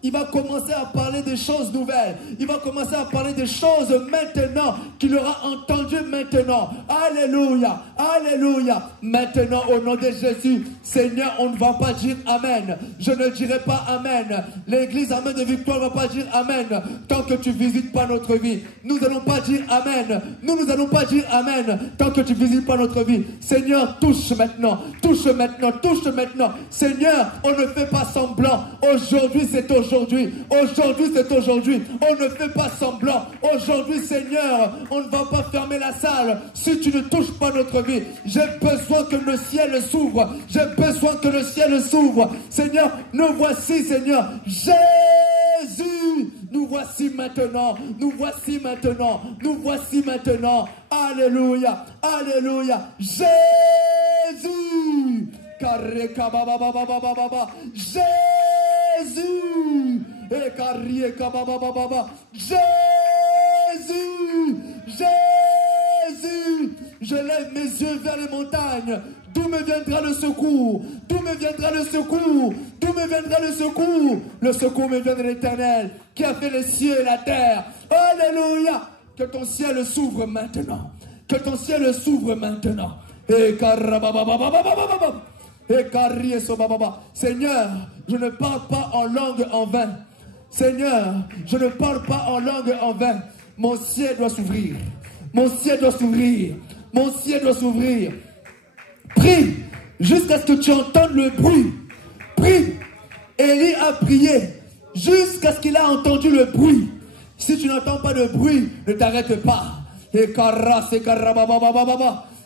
Il va commencer à parler des choses nouvelles. Il va commencer à parler des choses maintenant qu'il aura entendues maintenant. Alléluia, alléluia. Maintenant au nom de Jésus, Seigneur, on ne va pas dire Amen. Je ne dirai pas Amen. L'église Amen de Victoire ne va pas dire Amen tant que tu ne visites pas notre vie. Nous n'allons pas dire Amen. Nous n'allons pas dire Amen tant que tu ne visites pas notre vie. Seigneur, touche maintenant. Touche maintenant. Touche maintenant. Seigneur, on ne fait pas semblant. Aujourd'hui, c'est aujourd'hui. Aujourd'hui, c'est aujourd'hui. On ne fait pas semblant. Aujourd'hui, Seigneur, on ne va pas fermer la salle si tu ne touches pas notre vie. J'ai besoin que le ciel s'ouvre. J'ai besoin que le ciel s'ouvre. Seigneur, nous voici, Seigneur. Jésus, nous voici maintenant. Nous voici maintenant. Nous voici maintenant. Alléluia. Alléluia. Jésus. Jésus. Jésus. Jésus. Je lève mes yeux vers les montagnes. D'où me viendra le secours? D'où me viendra le secours? D'où me viendra le secours? Le secours me vient de l'Éternel, qui a fait les cieux et la terre. Alléluia. Que ton ciel s'ouvre maintenant. Que ton ciel s'ouvre maintenant. Seigneur, je ne parle pas en langue en vain. Seigneur, je ne parle pas en langue en vain. Mon ciel doit s'ouvrir. Mon ciel doit s'ouvrir. Mon ciel doit s'ouvrir. Prie jusqu'à ce que tu entendes le bruit. Prie. Élie a prié jusqu'à ce qu'il a entendu le bruit. Si tu n'entends pas de bruit, ne t'arrête pas.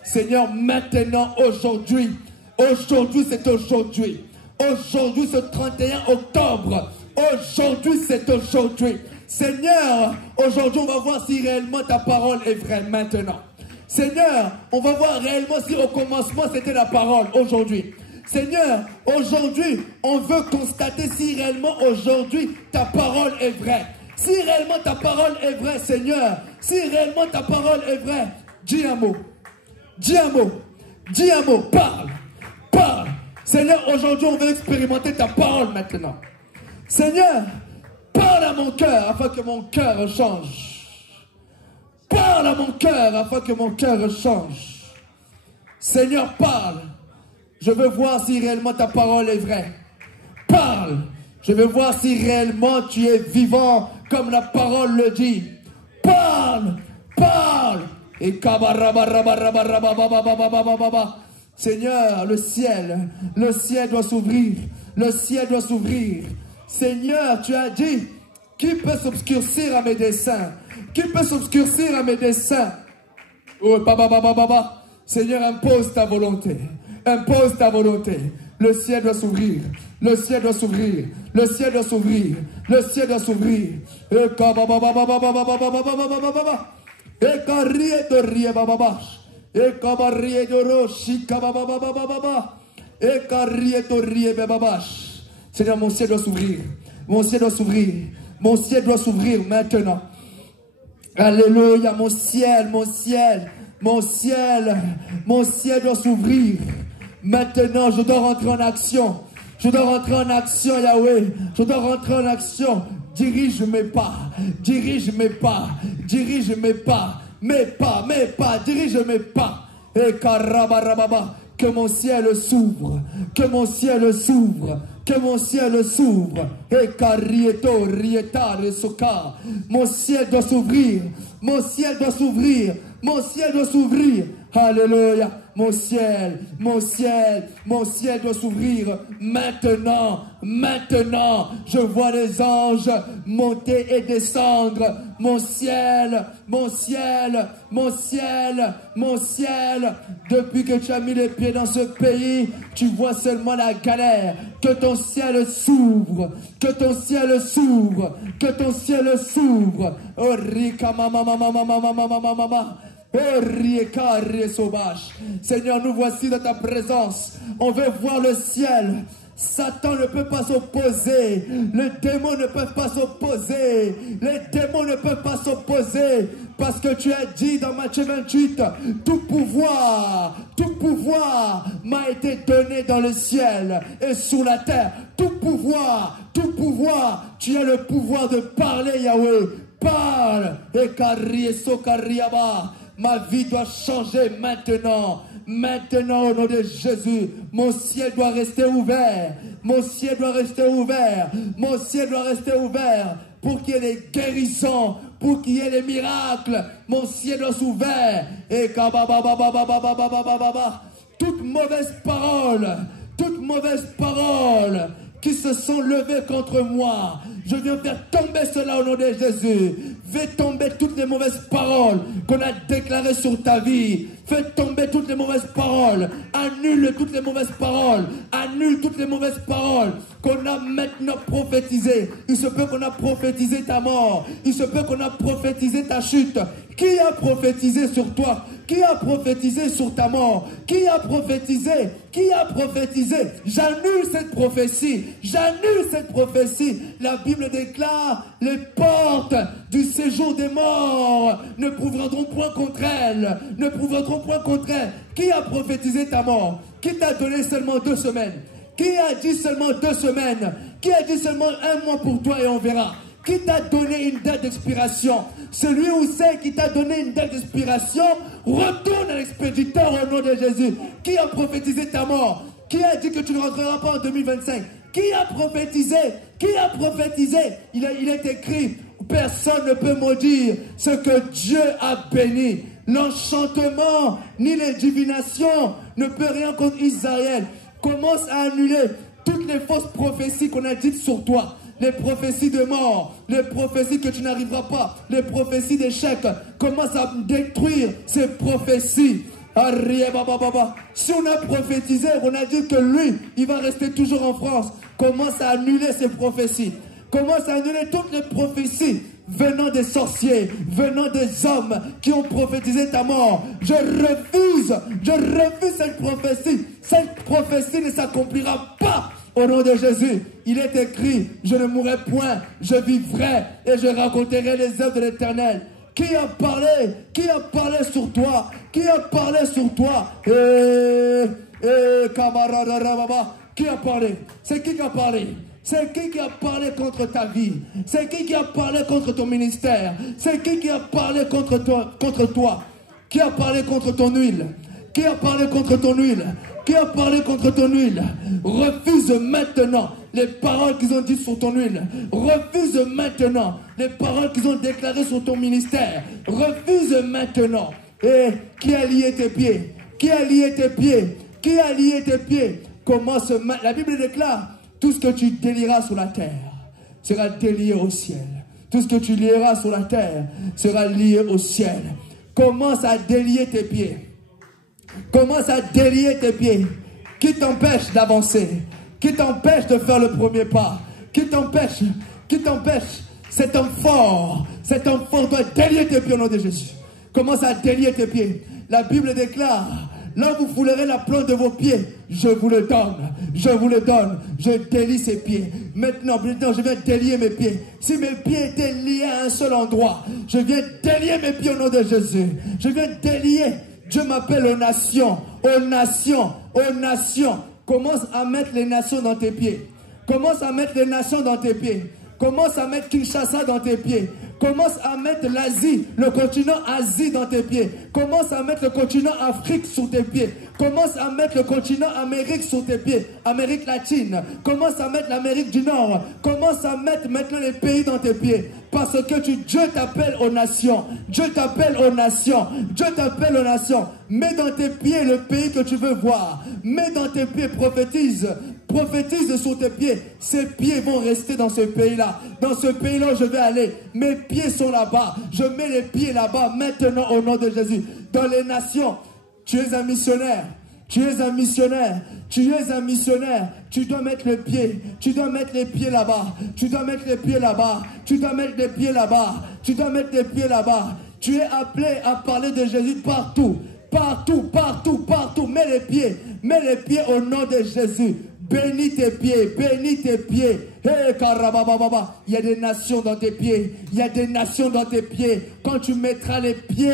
Seigneur, maintenant, aujourd'hui, c'est aujourd'hui. Aujourd'hui, ce 31 octobre. Aujourd'hui, c'est aujourd'hui. Seigneur, aujourd'hui, on va voir si réellement ta parole est vraie maintenant. Seigneur, on va voir réellement si au commencement, c'était la parole aujourd'hui. Seigneur, aujourd'hui, on veut constater si réellement aujourd'hui, ta parole est vraie. Si réellement ta parole est vraie, Seigneur, si réellement ta parole est vraie, dis un mot. Dis un mot. Dis un mot. Parle. Parle. Seigneur, aujourd'hui, on veut expérimenter ta parole maintenant. Seigneur, parle à mon cœur afin que mon cœur change. Parle à mon cœur afin que mon cœur change. Seigneur, parle. Je veux voir si réellement ta parole est vraie. Parle. Je veux voir si réellement tu es vivant comme la parole le dit. Parle. Parle. Et Seigneur, le ciel doit s'ouvrir. Le ciel doit s'ouvrir. Seigneur, tu as dit, qui peut s'obscurcir à mes desseins? Qui peut s'obscurcir à mes desseins? Oh, Seigneur, impose ta volonté. Impose ta volonté. Le ciel doit s'ouvrir. Le ciel doit s'ouvrir. Le ciel doit s'ouvrir. Le ciel doit s'ouvrir. Seigneur, mon ciel doit s'ouvrir. Mon ciel doit s'ouvrir. Mon ciel doit s'ouvrir maintenant. Alléluia, mon ciel, mon ciel, mon ciel, mon ciel doit s'ouvrir. Maintenant, je dois rentrer en action. Je dois rentrer en action, Yahweh. Je dois rentrer en action. Dirige mes pas. Dirige mes pas. Dirige mes pas. Mes pas, dirige mes pas. Et karabarababa. Que mon ciel s'ouvre. Que mon ciel s'ouvre. Que mon ciel s'ouvre. Et karieto, rieta, resoka. Mon ciel doit s'ouvrir. Mon ciel doit s'ouvrir. Mon ciel doit s'ouvrir. Alléluia. Mon ciel doit s'ouvrir maintenant, maintenant. Je vois les anges monter et descendre. Mon ciel, mon ciel, mon ciel, mon ciel. Depuis que tu as mis les pieds dans ce pays, tu vois seulement la galère. Que ton ciel s'ouvre, que ton ciel s'ouvre, que ton ciel s'ouvre. Oh, rika mama mama mama mama mama mama. Seigneur, nous voici dans ta présence. On veut voir le ciel. Satan ne peut pas s'opposer. Les démons ne peuvent pas s'opposer. Les démons ne peuvent pas s'opposer. Parce que tu as dit dans Matthieu 28, tout pouvoir m'a été donné dans le ciel et sous la terre. Tout pouvoir, tu as le pouvoir de parler, Yahweh. Parle. Et ma vie doit changer maintenant. Maintenant, au nom de Jésus, mon ciel doit rester ouvert. Mon ciel doit rester ouvert. Mon ciel doit rester ouvert. Pour qu'il y ait des guérisons, pour qu'il y ait des miracles. Mon ciel doit s'ouvrir. Et toute mauvaise parole qui se sont levés contre moi, je viens faire tomber cela au nom de Jésus. Fais tomber toutes les mauvaises paroles qu'on a déclarées sur ta vie. Fais tomber toutes les mauvaises paroles. Annule toutes les mauvaises paroles. Annule toutes les mauvaises paroles qu'on a maintenant prophétisées. Il se peut qu'on a prophétisé ta mort. Il se peut qu'on a prophétisé ta chute. Qui a prophétisé sur toi? Qui a prophétisé sur ta mort? Qui a prophétisé? Qui a prophétisé? J'annule cette prophétie. J'annule cette prophétie. La Bible déclare: les portes du séjour des morts ne prouveront point contre elle. Ne prouveront point contre elle. Qui a prophétisé ta mort? Qui t'a donné seulement 2 semaines? Qui a dit seulement 2 semaines? Qui a dit seulement 1 mois pour toi et on verra? Qui t'a donné une date d'expiration? Celui ou celle qui t'a donné une date d'expiration, retourne à l'expéditeur au nom de Jésus. Qui a prophétisé ta mort? Qui a dit que tu ne rentreras pas en 2025? Qui a prophétisé? Qui a prophétisé? Il est écrit, personne ne peut maudire ce que Dieu a béni. L'enchantement ni les divinations ne peut rien contre Israël. Commence à annuler toutes les fausses prophéties qu'on a dites sur toi. Les prophéties de mort, les prophéties que tu n'arriveras pas, les prophéties d'échec. Commence à détruire ces prophéties. Si on a prophétisé, on a dit que lui, il va rester toujours en France. Commence à annuler ces prophéties. Commence à annuler toutes les prophéties venant des sorciers, venant des hommes qui ont prophétisé ta mort. Je refuse cette prophétie. Cette prophétie ne s'accomplira pas au nom de Jésus. Il est écrit, je ne mourrai point, je vivrai et je raconterai les œuvres de l'Éternel. Qui a parlé? Qui a parlé sur toi? Qui a parlé sur toi? Camarade, qui a parlé? C'est qui a parlé? C'est qui a parlé contre ta vie? C'est qui a parlé contre ton ministère? C'est qui a parlé contre toi? Qui a parlé contre ton huile? Qui a parlé contre ton huile? Qui a parlé contre ton huile? Refuse maintenant les paroles qu'ils ont dites sur ton huile. Refuse maintenant les paroles qu'ils ont déclarées sur ton ministère. Refuse maintenant. Et qui a lié tes pieds? Qui a lié tes pieds? Qui a lié tes pieds? Commence. La Bible déclare, tout ce que tu délieras sur la terre sera délié au ciel. Tout ce que tu lieras sur la terre sera lié au ciel. Commence à délier tes pieds. Commence à délier tes pieds. Qui t'empêche d'avancer? Qui t'empêche de faire le premier pas? Qui t'empêche? Qui t'empêche? Cet homme fort doit délier tes pieds au nom de Jésus. Commence à délier tes pieds. La Bible déclare, là vous foulerez la plante de vos pieds, je vous le donne, je vous le donne, je délie ses pieds. Maintenant, je viens délier mes pieds. Si mes pieds étaient liés à un seul endroit, je viens délier mes pieds au nom de Jésus. Je viens délier. Dieu m'appelle aux nations, aux nations, aux nations. Commence à mettre les nations dans tes pieds. Commence à mettre les nations dans tes pieds. Commence à mettre Kinshasa dans tes pieds. Commence à mettre l'Asie, le continent Asie dans tes pieds. Commence à mettre le continent Afrique sous tes pieds. Commence à mettre le continent Amérique sous tes pieds. Amérique latine. Commence à mettre l'Amérique du Nord. Commence à mettre maintenant les pays dans tes pieds. Parce que Dieu t'appelle aux nations. Dieu t'appelle aux nations. Dieu t'appelle aux nations. Mets dans tes pieds le pays que tu veux voir. Mets dans tes pieds, prophétise. Prophétise sur tes pieds. Ces pieds vont rester dans ce pays-là. Dans ce pays-là, je vais aller. Mes pieds sont là-bas. Je mets les pieds là-bas maintenant au nom de Jésus. Dans les nations, tu es un missionnaire. Tu es un missionnaire. Tu es un missionnaire. Tu dois mettre le pied. Tu dois mettre les pieds là-bas. Tu dois mettre les pieds là-bas. Tu dois mettre les pieds là-bas. Tu dois mettre les pieds là-bas. Tu es appelé à parler de Jésus partout. Partout, partout, partout. Mets les pieds au nom de Jésus. Bénis tes pieds, bénis tes pieds. Hey, karabababa. Il y a des nations dans tes pieds. Il y a des nations dans tes pieds. Quand tu mettras les pieds,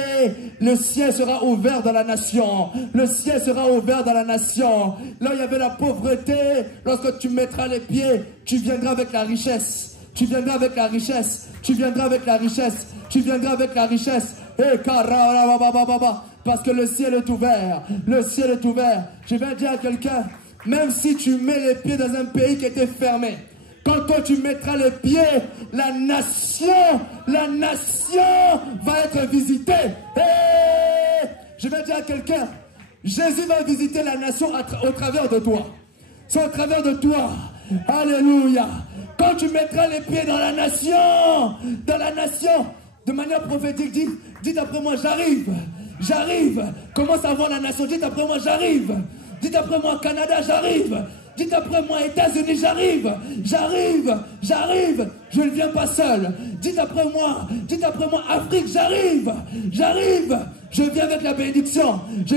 le ciel sera ouvert dans la nation. Le ciel sera ouvert dans la nation. Là, il y avait la pauvreté. Lorsque tu mettras les pieds, tu viendras avec la richesse. Tu viendras avec la richesse. Tu viendras avec la richesse. Tu viendras avec la richesse. Hey, karabababa. Parce que le ciel est ouvert. Le ciel est ouvert. Je vais dire à quelqu'un, même si tu mets les pieds dans un pays qui était fermé, quand toi tu mettras les pieds, la nation va être visitée. Hey! Je vais dire à quelqu'un, Jésus va visiter la nation au travers de toi. C'est au travers de toi. Alléluia. Quand tu mettras les pieds dans la nation, de manière prophétique, dites après moi, j'arrive. Commence à voir la nation, dites après moi, j'arrive. Dites après moi, Canada, j'arrive. Dites après moi, États-Unis, j'arrive. Je ne viens pas seul. Dites après moi, Afrique, j'arrive. Je viens avec la bénédiction. Je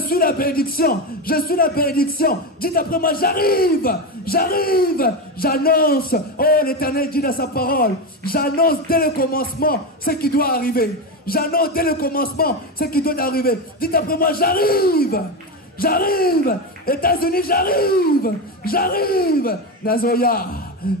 suis la bénédiction. Dites après moi, j'arrive. J'annonce. Oh, l'Éternel dit dans sa parole. J'annonce dès le commencement ce qui doit arriver. J'annonce dès le commencement ce qui doit arriver. Dites après moi, j'arrive. j'arrive. États-Unis, j'arrive. J'arrive. Nazoya,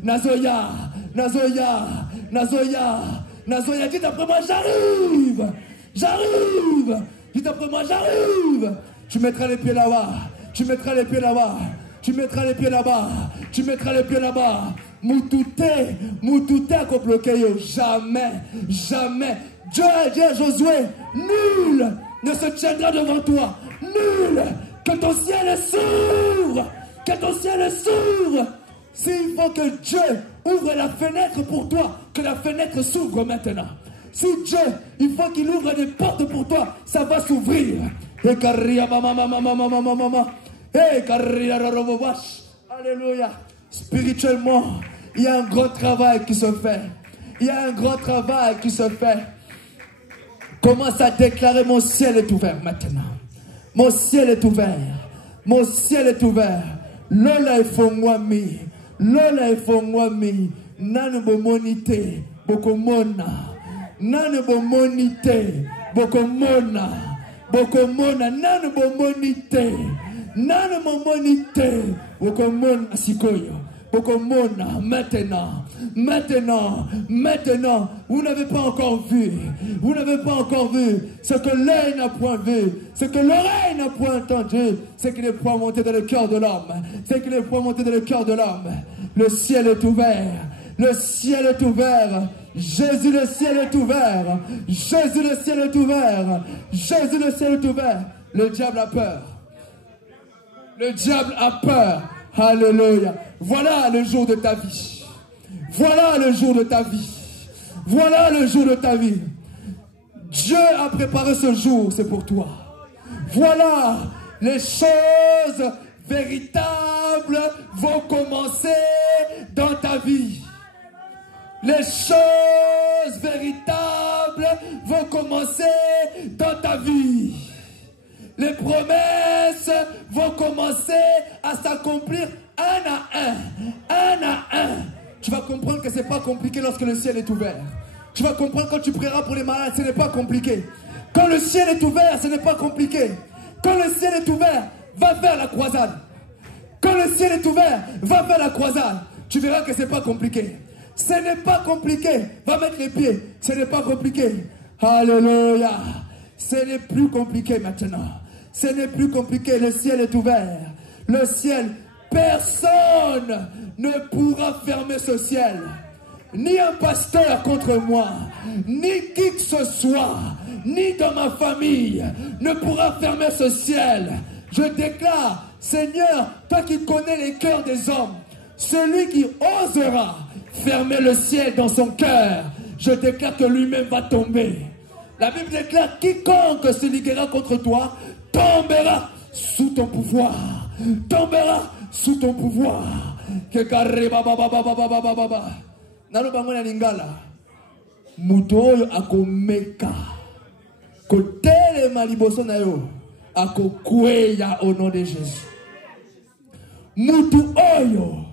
Nazoya, Nazoya, Nazoya, Nazoya, dites après moi, j'arrive. J'arrive. Dites après moi, j'arrive. Tu mettras les pieds là-bas. Tu mettras les pieds là-bas. Tu mettras les pieds là-bas. Tu mettras les pieds là-bas. Moutouté a bloqué. Jamais, jamais. Dieu a dit à Josué, nul ne se tiendra devant toi. Nul. Que ton ciel s'ouvre. Que ton ciel s'ouvre. S'il faut que Dieu ouvre la fenêtre pour toi, que la fenêtre s'ouvre maintenant. Si Dieu, il faut qu'il ouvre des portes pour toi, ça va s'ouvrir. Alléluia. Spirituellement, il y a un grand travail qui se fait. Il y a un grand travail qui se fait. Commence à déclarer, mon ciel est ouvert maintenant. Mon ciel est ouvert. Mon ciel est ouvert. Lola est fongwami. Lola est fongwami. Nanu bomonite. Bokomona. Nanu bomonite. Bokomona. Bokomona. Nanu bomonite. Nanu bomonite. Bokomona sikoyo. Bokomona. Maintenant. Maintenant. Maintenant. Vous n'avez pas encore vu. Vous n'avez pas encore vu ce que l'œil n'a point vu. Ce que l'oreille n'a point entendu. Ce qui n'est point monté dans le cœur de l'homme. Ce qui n'est point monté dans le cœur de l'homme. Le ciel est ouvert. Le ciel est ouvert. Jésus, le ciel est ouvert. Jésus, le ciel est ouvert. Jésus, le ciel est ouvert. Le diable a peur. Le diable a peur. Alléluia. Voilà le jour de ta vie. Voilà le jour de ta vie. Voilà le jour de ta vie. Dieu a préparé ce jour, c'est pour toi. Voilà les choses véritables vont commencer dans ta vie. Les choses véritables vont commencer dans ta vie. Les promesses vont commencer à s'accomplir un à un. Un à un. Tu vas comprendre que ce n'est pas compliqué lorsque le ciel est ouvert. Tu vas comprendre quand tu prieras pour les malades, ce n'est pas compliqué. Quand le ciel est ouvert, ce n'est pas compliqué. Quand le ciel est ouvert, va faire la croisade. Quand le ciel est ouvert, va faire la croisade. Tu verras que ce n'est pas compliqué. Ce n'est pas compliqué. Va mettre les pieds. Ce n'est pas compliqué. Alléluia. Ce n'est plus compliqué maintenant. Ce n'est plus compliqué. Le ciel est ouvert. Le ciel, personne ne pourra fermer ce ciel. Ni un pasteur contre moi, ni qui que ce soit, ni dans ma famille, ne pourra fermer ce ciel. Je déclare, Seigneur, toi qui connais les cœurs des hommes, celui qui osera fermer le ciel dans son cœur, je déclare que lui-même va tomber. La Bible déclare, quiconque se liguera contre toi, tombera sous ton pouvoir. Tombera sous ton pouvoir. Nalobango na lingala mutu oyo akomeka kotelema liboso na yo akokweya au nom de Jésus. Mutu oyo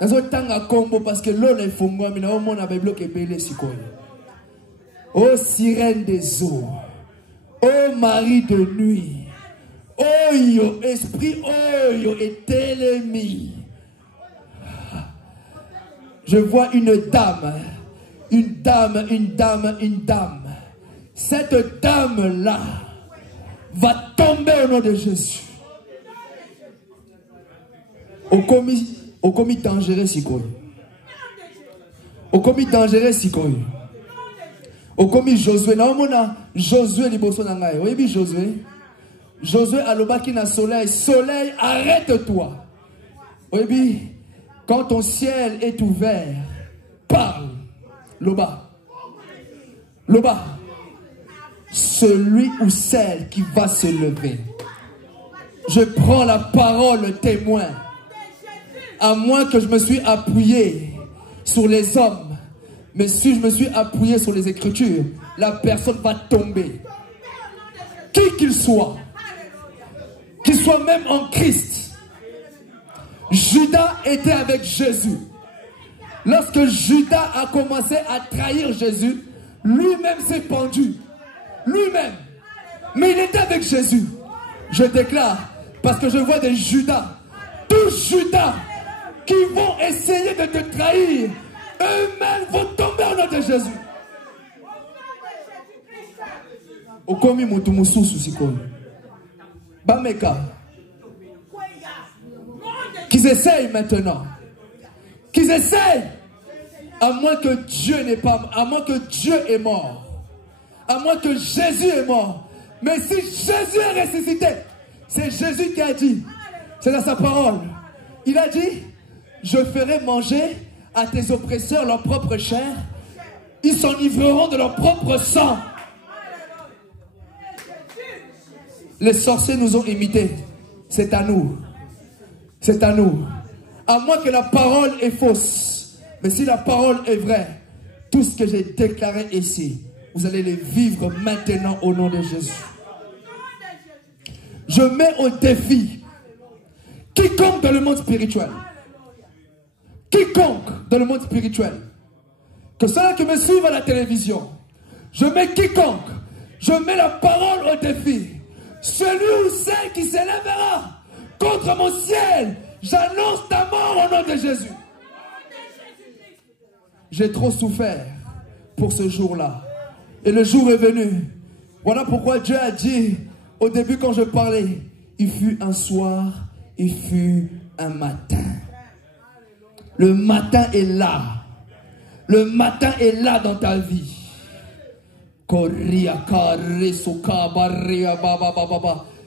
nazotanga kombo parce que l'eau efongwami na omona babloke ebele sikoyo. Ô sirène des eaux, ô mari de nuit, oyo esprit oyo etelemi. Je vois une dame, une dame, une dame, une dame. Cette dame-là va tomber au nom de Jésus. Au commis dangereux sikoy. Au commis dangereux sikoy. Au commis Josué. Naomona Josué liboso nangai. Oui, Josué. Josué alobaki na soleil. Soleil, arrête-toi. Oui, quand ton ciel est ouvert, parle. Loba. Loba. Celui ou celle qui va se lever. Je prends la parole témoin. À moins que je me suis appuyé sur les hommes. Mais si je me suis appuyé sur les Écritures, la personne va tomber. Qui qu'il soit même en Christ. Judas était avec Jésus. Lorsque Judas a commencé à trahir Jésus, lui-même s'est pendu. Lui-même. Mais il était avec Jésus. Je déclare, Parce que je vois des Judas, tous Judas, qui vont essayer de te trahir. Eux-mêmes vont tomber au nom de Jésus. Okomi mutumususu sikoni. Bameka. Qu'ils essayent maintenant. Qu'ils essayent. À moins que Dieu n'est pas, à moins que Dieu est mort. À moins que Jésus est mort. Mais si Jésus est ressuscité, c'est Jésus qui a dit, c'est dans sa parole. Il a dit, je ferai manger à tes oppresseurs leur propre chair. Ils s'enivreront de leur propre sang. Les sorciers nous ont imités. C'est à nous. C'est à nous. À moins que la parole est fausse. Mais si la parole est vraie, tout ce que j'ai déclaré ici, vous allez les vivre maintenant au nom de Jésus. Je mets au défi quiconque dans le monde spirituel. Quiconque dans le monde spirituel. Que ceux qui me suivent à la télévision. Je mets quiconque. Je mets la parole au défi. Celui ou celle qui s'élèvera contre mon ciel, j'annonce ta mort au nom de Jésus. J'ai trop souffert pour ce jour-là. Et le jour est venu. Voilà pourquoi Dieu a dit, au début quand je parlais, il fut un soir, il fut un matin. Le matin est là. Le matin est là dans ta vie.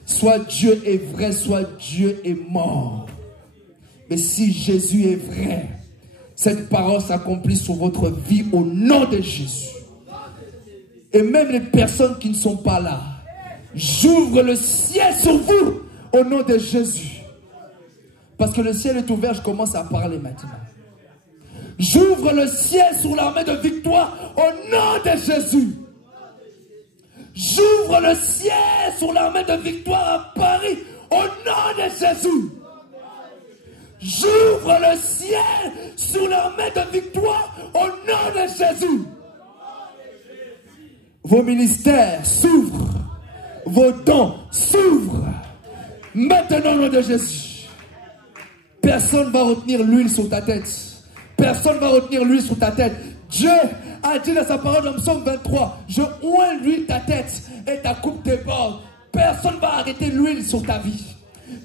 Soit Dieu est vrai, soit Dieu est mort. Mais si Jésus est vrai, cette parole s'accomplit sur votre vie au nom de Jésus. Et même les personnes qui ne sont pas là, j'ouvre le ciel sur vous au nom de Jésus. Parce que le ciel est ouvert, je commence à parler maintenant. J'ouvre le ciel sur l'armée de victoire au nom de Jésus. J'ouvre le ciel sur l'armée de victoire à Paris au nom de Jésus. J'ouvre le ciel sur l'armée de victoire au nom de Jésus. Vos ministères s'ouvrent. Vos dons s'ouvrent. Maintenant au nom de Jésus. Personne ne va retenir l'huile sur ta tête. Personne ne va retenir l'huile sur ta tête. Dieu a dit dans sa parole dans Psaume 23, je oins l'huile ta tête et ta coupe déborde. Personne ne va arrêter l'huile sur ta vie.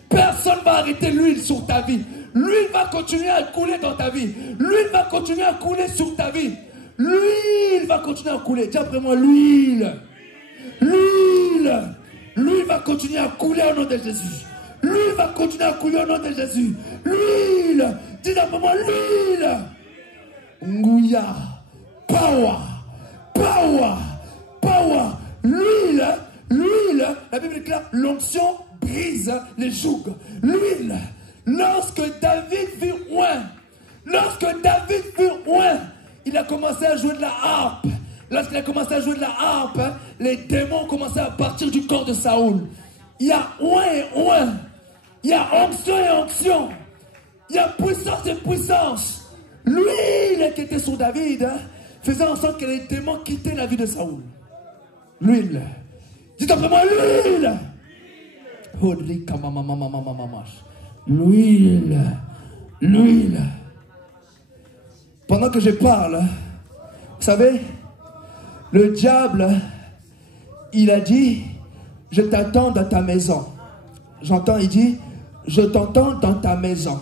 Personne ne va arrêter l'huile sur ta vie. L'huile va continuer à couler dans ta vie. L'huile va continuer à couler sur ta vie. L'huile va continuer à couler. Dis après moi, l'huile. L'huile. L'huile va continuer à couler au nom de Jésus. L'huile va continuer à couler au nom de Jésus. L'huile. Dis après moi, l'huile. Ngouya. Power. Power. Power. L'huile. L'huile. La Bible déclare, l'onction brise les jougs. L'huile. Lorsque David fut oint, il a commencé à jouer de la harpe. Lorsqu'il a commencé à jouer de la harpe, les démons commençaient à partir du corps de Saoul. Il y a oint et oint. Il y a onction et onction. Il y a puissance et puissance. L'huile qui était sur David faisait en sorte que les démons quittaient la vie de Saoul. L'huile. Dites après moi, l'huile. L'huile. L'huile. Pendant que je parle, vous savez, le diable, il a dit, je t'attends dans ta maison. J'entends, il dit, je t'entends dans ta maison.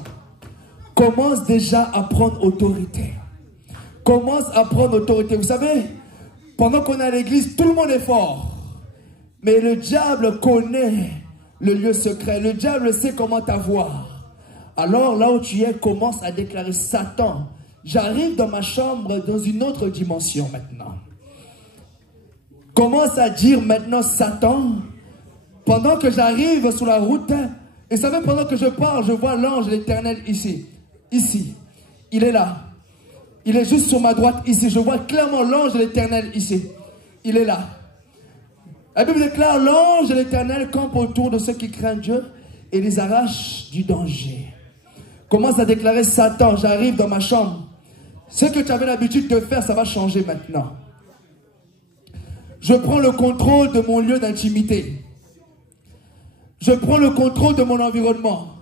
Commence déjà à prendre autorité. Commence à prendre autorité. Vous savez, pendant qu'on est à l'église, tout le monde est fort. Mais le diable connaît le lieu secret. Le diable sait comment t'avoir. Alors là où tu es, commence à déclarer, Satan, j'arrive dans ma chambre dans une autre dimension maintenant. Commence à dire maintenant, Satan, pendant que j'arrive sur la route, et vous savez, pendant que je parle, je vois l'ange de l'Éternel ici. Ici. Il est là. Il est juste sur ma droite ici. Je vois clairement l'ange de l'Éternel ici. Il est là. La Bible déclare, l'ange de l'Éternel campe autour de ceux qui craignent Dieu et les arrache du danger. Commence à déclarer, Satan, j'arrive dans ma chambre. Ce que tu avais l'habitude de faire, ça va changer maintenant. Je prends le contrôle de mon lieu d'intimité. Je prends le contrôle de mon environnement.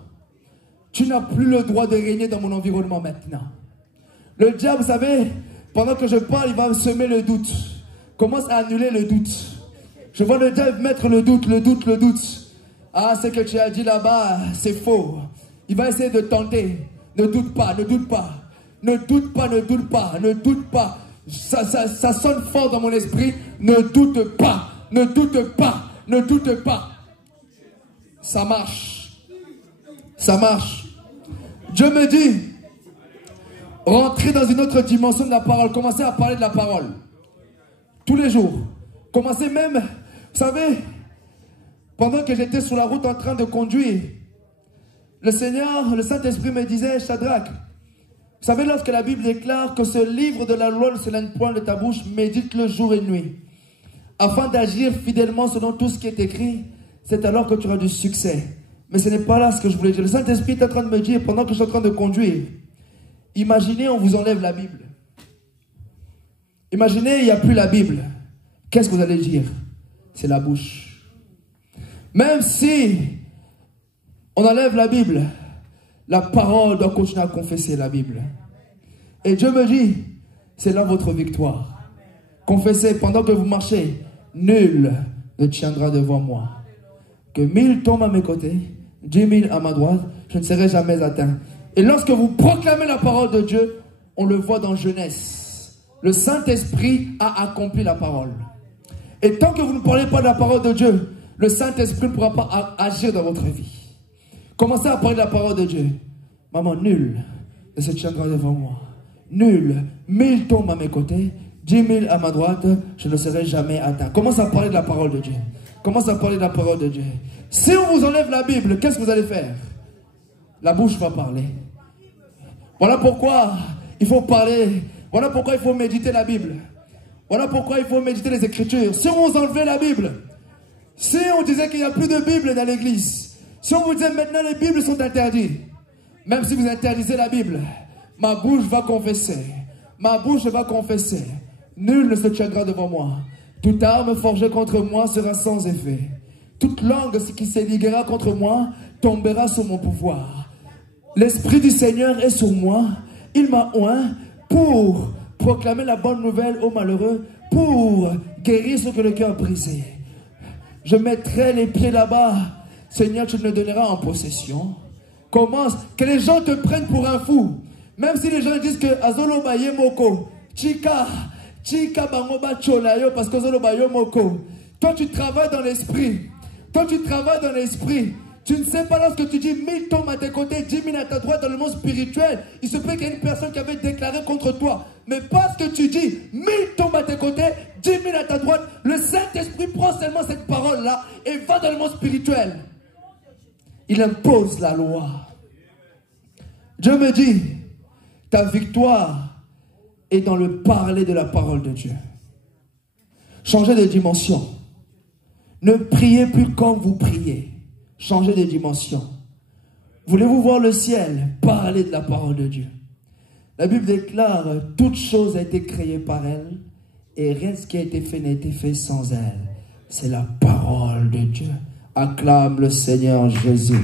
Tu n'as plus le droit de régner dans mon environnement maintenant. Le diable, vous savez, pendant que je parle, il va semer le doute. Commence à annuler le doute. Je vois le diable mettre le doute. Ah, ce que tu as dit là-bas, c'est faux. Il va essayer de tenter. Ne doute pas. Ça sonne fort dans mon esprit. Ne doute pas. Ça marche. Dieu me dit, rentrez dans une autre dimension de la parole. Commencez à parler de la parole. Tous les jours. Commencez même, vous savez, pendant que j'étais sur la route en train de conduire, le Seigneur, le Saint-Esprit me disait, Shadrach, vous savez, lorsque la Bible déclare que ce livre de la loi ne s'éloigne point de ta bouche, médite-le jour et nuit, afin d'agir fidèlement selon tout ce qui est écrit, c'est alors que tu auras du succès. Mais ce n'est pas là ce que je voulais dire. Le Saint-Esprit est en train de me dire, pendant que je suis en train de conduire, imaginez, on vous enlève la Bible. Imaginez, il n'y a plus la Bible. Qu'est-ce que vous allez dire? C'est la bouche. Même si on enlève la Bible, la parole doit continuer à confesser la Bible. Et Dieu me dit, c'est là votre victoire. Confessez pendant que vous marchez, nul ne tiendra devant moi. Que 1000 tombent à mes côtés, 10 000 à ma droite, je ne serai jamais atteint. Et lorsque vous proclamez la parole de Dieu, on le voit dans Genèse. Le Saint-Esprit a accompli la parole. Et tant que vous ne parlez pas de la parole de Dieu, le Saint-Esprit ne pourra pas agir dans votre vie. Commencez à parler de la parole de Dieu. Maman, nul ne se tiendra devant moi. Nul, 1000 tombent à mes côtés, 10 000 à ma droite, je ne serai jamais atteint. Commence à parler de la parole de Dieu. Commence à parler de la parole de Dieu. Si on vous enlève la Bible, qu'est-ce que vous allez faire? La bouche va parler. Voilà pourquoi il faut parler. Voilà pourquoi il faut méditer la Bible. Voilà pourquoi il faut méditer les Écritures. Si on vous enlevait la Bible, si on disait qu'il n'y a plus de Bible dans l'église, si on vous disait maintenant les Bibles sont interdites, même si vous interdisez la Bible, ma bouche va confesser. Ma bouche va confesser. Nul ne se tiendra devant moi. Toute arme forgée contre moi sera sans effet. Toute langue qui s'éliguera contre moi tombera sous mon pouvoir. L'Esprit du Seigneur est sur moi. Il m'a oint pour proclamer la bonne nouvelle aux malheureux, pour guérir ceux que le cœur brisé. Je mettrai les pieds là-bas. Seigneur, tu me le donneras en possession. Commence, que les gens te prennent pour un fou. Même si les gens disent que Azolo Baye Moko, Chika Bangoba Cholayo, parce que Azolo Baye Moko. Toi, tu travailles dans l'esprit. Tu ne sais pas, lorsque tu dis 1000 tombes à tes côtés, 10 000 à ta droite dans le monde spirituel, il se peut qu'il y ait une personne qui avait déclaré contre toi. Mais parce que tu dis 1000 tombes à tes côtés, 10 000 à ta droite, le Saint-Esprit prend seulement cette parole-là et va dans le monde spirituel. Il impose la loi. Dieu me dit, ta victoire est dans le parler de la parole de Dieu. Changez de dimension. Ne priez plus comme vous priez. Changez de dimension. Voulez-vous voir le ciel? Parlez de la parole de Dieu. La Bible déclare, toute chose a été créée par elle et rien de ce qui a été fait n'a été fait sans elle. C'est la parole de Dieu. Acclame le Seigneur Jésus.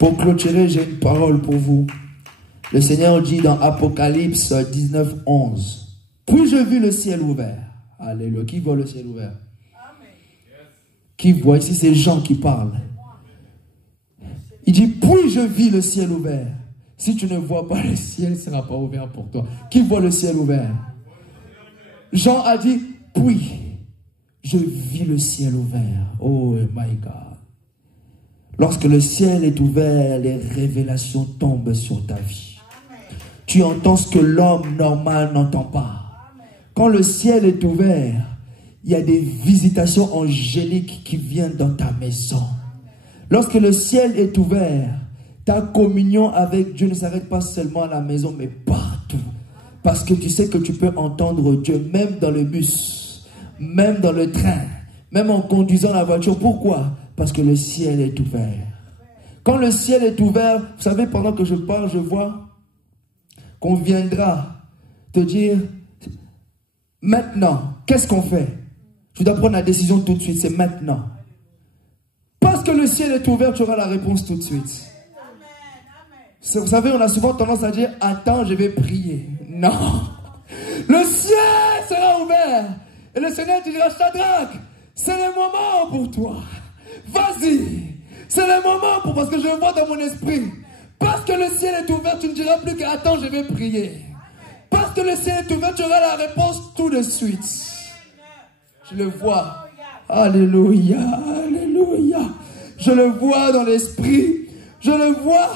Pour clôturer, j'ai une parole pour vous. Le Seigneur dit dans Apocalypse 19, 11. Puis je vis le ciel ouvert. Alléluia. Qui voit le ciel ouvert? Qui voit? Ici, c'est Jean qui parle. Il dit, puis je vis le ciel ouvert. Si tu ne vois pas le ciel, ne sera pas ouvert pour toi. Qui voit le ciel ouvert? Jean a dit, puis je vis le ciel ouvert. Oh my God. Lorsque le ciel est ouvert, les révélations tombent sur ta vie. Tu entends ce que l'homme normal n'entend pas. Quand le ciel est ouvert, il y a des visitations angéliques qui viennent dans ta maison. Lorsque le ciel est ouvert, ta communion avec Dieu ne s'arrête pas seulement à la maison, mais partout. Parce que tu sais que tu peux entendre Dieu, même dans le bus, même dans le train, même en conduisant la voiture. Pourquoi? Parce que le ciel est ouvert. Quand le ciel est ouvert, vous savez, pendant que je parle, je vois qu'on viendra te dire, maintenant, qu'est-ce qu'on fait? Tu dois prendre la décision tout de suite, c'est maintenant. Parce que le ciel est ouvert, tu auras la réponse tout de suite. Vous savez, on a souvent tendance à dire, attends, je vais prier. Non. Le ciel sera ouvert. Et le Seigneur te dira, Shadrach, c'est le moment pour toi. Vas-y. C'est le moment pour, parce que je le vois dans mon esprit. Parce que le ciel est ouvert, tu ne diras plus qu'attends, je vais prier. Parce que le ciel est ouvert, tu auras la réponse tout de suite. Je le vois. Alléluia, alléluia. Je le vois dans l'esprit. Je le vois.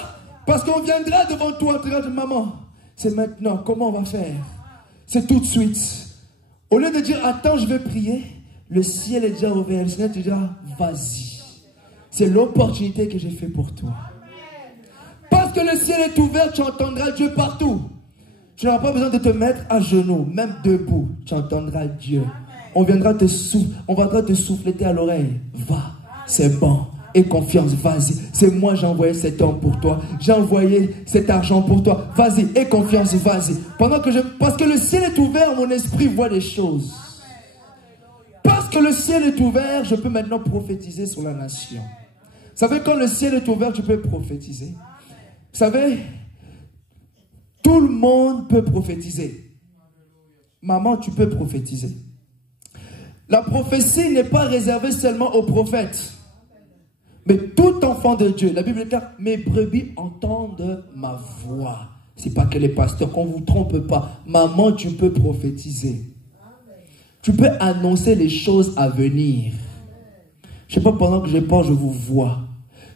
Parce qu'on viendra devant toi, on te dira, maman, c'est maintenant, comment on va faire? C'est tout de suite. Au lieu de dire, attends, je vais prier, le ciel est déjà ouvert. Le Seigneur te dira, vas-y. C'est l'opportunité que j'ai fait pour toi. Parce que le ciel est ouvert, tu entendras Dieu partout. Tu n'auras pas besoin de te mettre à genoux, même debout, tu entendras Dieu. On viendra te souffleter à l'oreille. Va, c'est bon. Et confiance, vas-y. C'est moi, j'ai envoyé cet homme pour toi. J'ai envoyé cet argent pour toi. Vas-y, et confiance, vas-y. Parce que le ciel est ouvert, mon esprit voit des choses. Parce que le ciel est ouvert, je peux maintenant prophétiser sur la nation. Vous savez, quand le ciel est ouvert, tu peux prophétiser. Vous savez, tout le monde peut prophétiser. Maman, tu peux prophétiser. La prophétie n'est pas réservée seulement aux prophètes. Mais tout enfant de Dieu, la Bible dit, mes brebis entendent ma voix. C'est pas que les pasteurs, qu'on ne vous trompe pas. Maman, tu peux prophétiser. Tu peux annoncer les choses à venir. Je ne sais pas, pendant que je parle, je vous vois.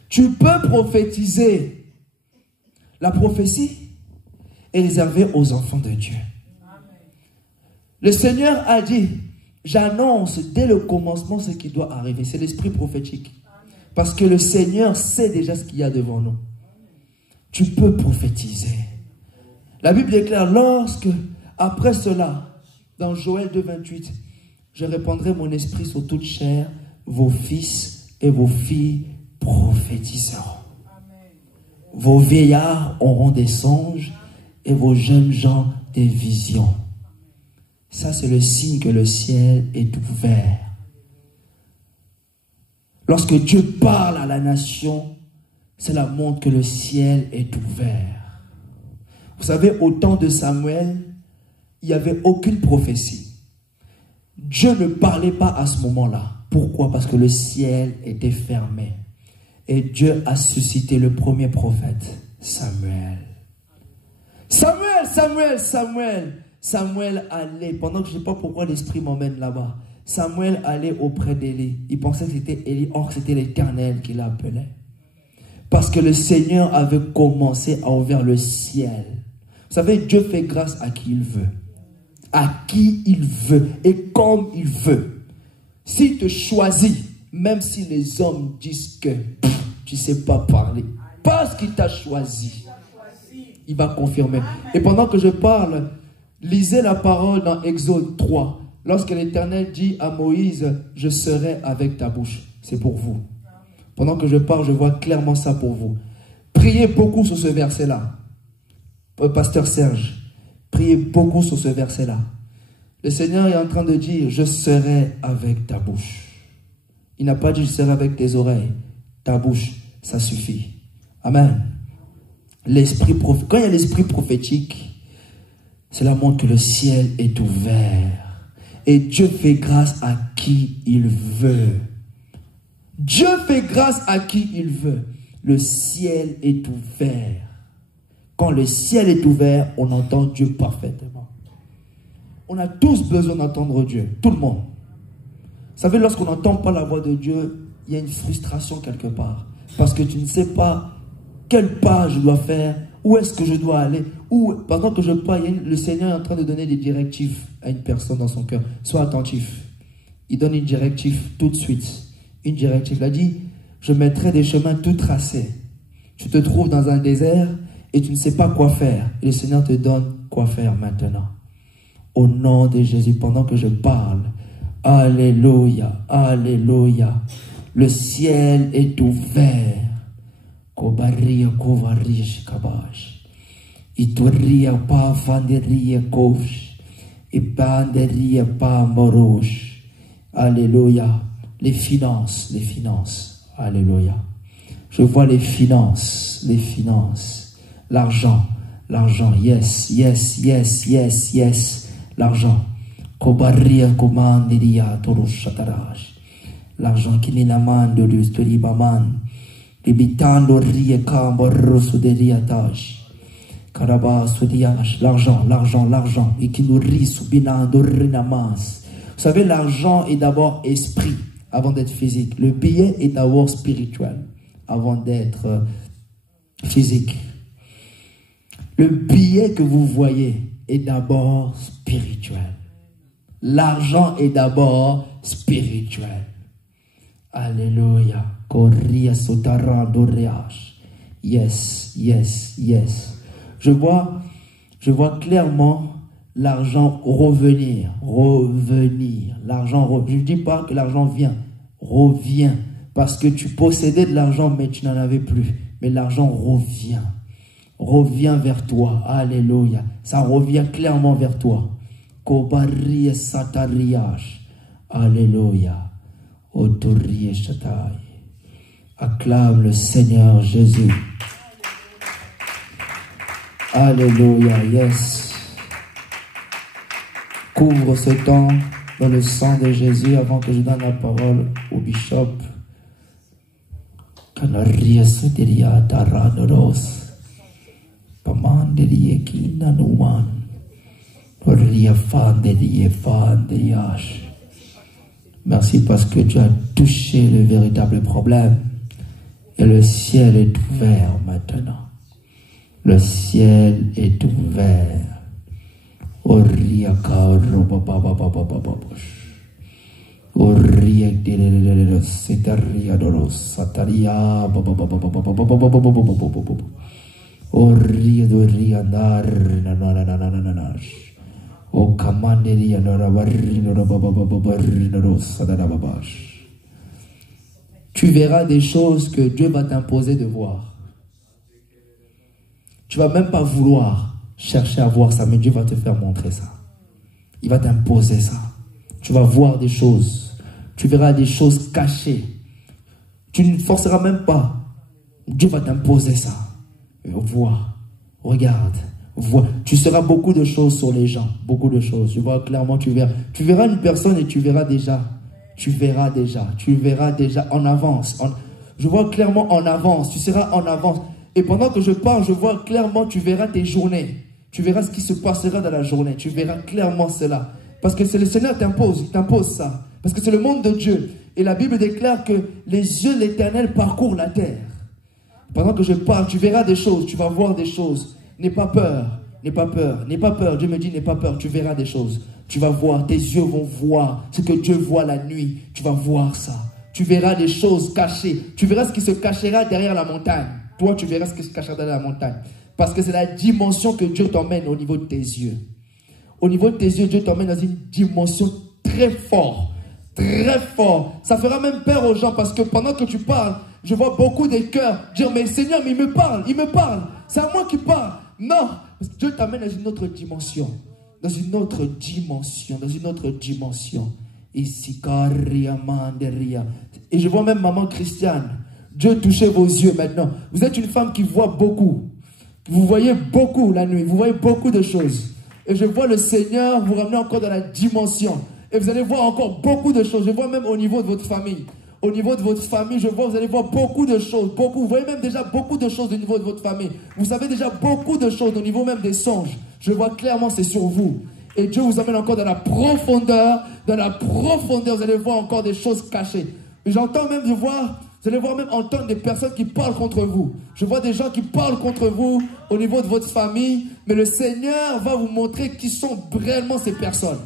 Tu peux prophétiser. La prophétie est réservée aux enfants de Dieu. Le Seigneur a dit, j'annonce dès le commencement ce qui doit arriver. C'est l'esprit prophétique. Parce que le Seigneur sait déjà ce qu'il y a devant nous. Tu peux prophétiser. La Bible déclare, lorsque, après cela, dans Joël 2,28, je répandrai mon esprit sur toute chair, vos fils et vos filles prophétiseront. Vos vieillards auront des songes et vos jeunes gens des visions. Ça, c'est le signe que le ciel est ouvert. Lorsque Dieu parle à la nation, cela montre que le ciel est ouvert. Vous savez, au temps de Samuel, il n'y avait aucune prophétie. Dieu ne parlait pas à ce moment-là. Pourquoi? Parce que le ciel était fermé. Et Dieu a suscité le premier prophète, Samuel. Samuel, Samuel, Samuel. Samuel allait, pendant que je ne sais pas pourquoi l'Esprit m'emmène là-bas. Samuel allait auprès d'Élie. Il pensait que c'était Élie, or c'était l'Éternel qui l'appelait. Parce que le Seigneur avait commencé à ouvrir le ciel. Vous savez, Dieu fait grâce à qui il veut. À qui il veut et comme il veut. S'il te choisit, même si les hommes disent que tu ne sais pas parler, parce qu'il t'a choisi, il va confirmer. Et pendant que je parle, lisez la parole dans Exode 3. Lorsque l'Éternel dit à Moïse, je serai avec ta bouche. C'est pour vous. Pendant que je parle, je vois clairement ça pour vous. Priez beaucoup sur ce verset-là. Pasteur Serge, priez beaucoup sur ce verset-là. Le Seigneur est en train de dire, je serai avec ta bouche. Il n'a pas dit, je serai avec tes oreilles. Ta bouche, ça suffit. Amen. Quand il y a l'esprit prophétique, cela montre que le ciel est ouvert. Et Dieu fait grâce à qui il veut. Dieu fait grâce à qui il veut. Le ciel est ouvert. Quand le ciel est ouvert, on entend Dieu parfaitement. On a tous besoin d'entendre Dieu. Tout le monde. Vous savez, lorsqu'on n'entend pas la voix de Dieu, il y a une frustration quelque part. Parce que tu ne sais pas quel pas je dois faire. Où est-ce que je dois aller? Ou pendant que je parle, le Seigneur est en train de donner des directives à une personne dans son cœur. Sois attentif. Il donne une directive tout de suite. Une directive. Il a dit, je mettrai des chemins tout tracés. Tu te trouves dans un désert et tu ne sais pas quoi faire. Et le Seigneur te donne quoi faire maintenant. Au nom de Jésus, pendant que je parle, alléluia, alléluia. Le ciel est ouvert. Kobaria kovarish kabash. Ituria pa fanderia kosh. Ipanderia pa morosh. Alléluia. Les finances, les finances. Alléluia. Je vois les finances, les finances. L'argent, l'argent. Yes, yes, yes, yes, yes. L'argent. Kobaria komandiria toroshataraj. L'argent qui n'est naman de l'ustolibaman. Libitando rie kamborrosu de riatage. L'argent, l'argent, l'argent, et qui nourrit subinando rinamas. Vous savez, l'argent est d'abord esprit avant d'être physique. Le billet est d'abord spirituel avant d'être physique. Le billet que vous voyez est d'abord spirituel. L'argent est d'abord spirituel. Alléluia. Yes, yes, yes. Je vois clairement l'argent revenir. L'argent, je ne dis pas que l'argent vient, revient. Parce que tu possédais de l'argent, mais tu n'en avais plus. Mais l'argent revient vers toi. Alléluia. Ça revient clairement vers toi. Kobarie satariage. Alléluia. Otorie shatai. Acclame le Seigneur Jésus. Alléluia, yes. Couvre ce temps dans le sang de Jésus avant que je donne la parole au bishop. Canaria seteria taranoros. Pamanderie kinanuman. Ria fanderie fanderiage. Merci parce que tu as touché le véritable problème. Et le ciel est ouvert maintenant. Le ciel est ouvert. Tu verras des choses que Dieu va t'imposer de voir. Tu ne vas même pas vouloir chercher à voir ça, mais Dieu va te faire montrer ça. Il va t'imposer ça. Tu vas voir des choses. Tu verras des choses cachées. Tu ne forceras même pas. Dieu va t'imposer ça. Vois, regarde, vois. Tu sauras beaucoup de choses sur les gens. Beaucoup de choses. Je vois clairement, tu verras une personne et tu verras déjà en avance. Je vois clairement en avance. Tu seras en avance. Et pendant que je parle, je vois clairement, tu verras tes journées. Tu verras ce qui se passera dans la journée. Tu verras clairement cela. Parce que c'est le Seigneur t'impose ça. Parce que c'est le monde de Dieu. Et la Bible déclare que les yeux de l'Éternel parcourent la terre. Pendant que je parle, tu verras des choses. Tu vas voir des choses. N'aie pas peur. N'aie pas peur. N'aie pas peur. Dieu me dit, n'aie pas peur. Tu verras des choses. Tu vas voir. Tes yeux vont voir ce que Dieu voit la nuit. Tu vas voir ça. Tu verras des choses cachées. Tu verras ce qui se cachera derrière la montagne. Toi, tu verras ce qui se cachera derrière la montagne. Parce que c'est la dimension que Dieu t'emmène au niveau de tes yeux. Au niveau de tes yeux, Dieu t'emmène dans une dimension très forte. Très fort. Ça fera même peur aux gens parce que pendant que tu parles, je vois beaucoup de cœurs dire, mais Seigneur, mais il me parle. C'est à moi qui parle. Non, parce que Dieu t'amène dans une autre dimension. Dans une autre dimension. Et je vois même maman Christiane. Dieu touchez vos yeux maintenant. Vous êtes une femme qui voit beaucoup. Vous voyez beaucoup la nuit. Vous voyez beaucoup de choses. Et je vois le Seigneur vous ramener encore dans la dimension. Et vous allez voir encore beaucoup de choses. Je vois même au niveau de votre famille. Au niveau de votre famille, je vois, vous allez voir beaucoup de choses. Beaucoup. Vous voyez même déjà beaucoup de choses au niveau de votre famille. Vous savez déjà beaucoup de choses au niveau même des songes. Je vois clairement c'est sur vous. Et Dieu vous amène encore dans la profondeur. Dans la profondeur, vous allez voir encore des choses cachées. Et j'entends même, vous allez voir même entendre des personnes qui parlent contre vous. Je vois des gens qui parlent contre vous au niveau de votre famille. Mais le Seigneur va vous montrer qui sont réellement ces personnes.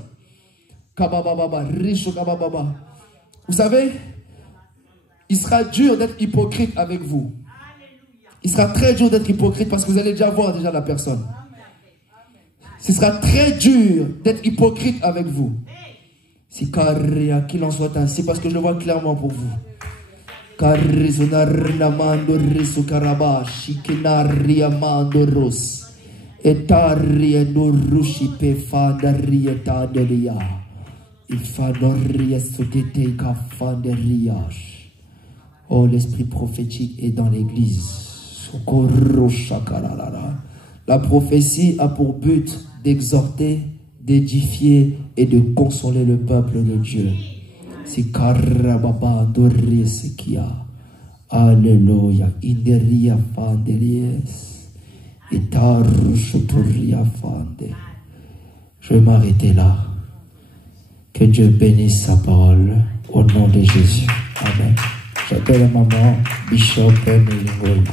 Vous savez, il sera dur d'être hypocrite avec vous. Il sera très dur d'être hypocrite parce que vous allez déjà voir la personne. Ce sera très dur d'être hypocrite avec vous. Si qu'il en soit ainsi, parce que je le vois clairement pour vous. Il fa oh, l'esprit prophétique est dans l'église. La prophétie a pour but d'exhorter, d'édifier et de consoler le peuple de Dieu. Alléluia. Je vais m'arrêter là. Que Dieu bénisse sa parole au nom de Jésus. Amen. J'appelle maman Bishop Melingo.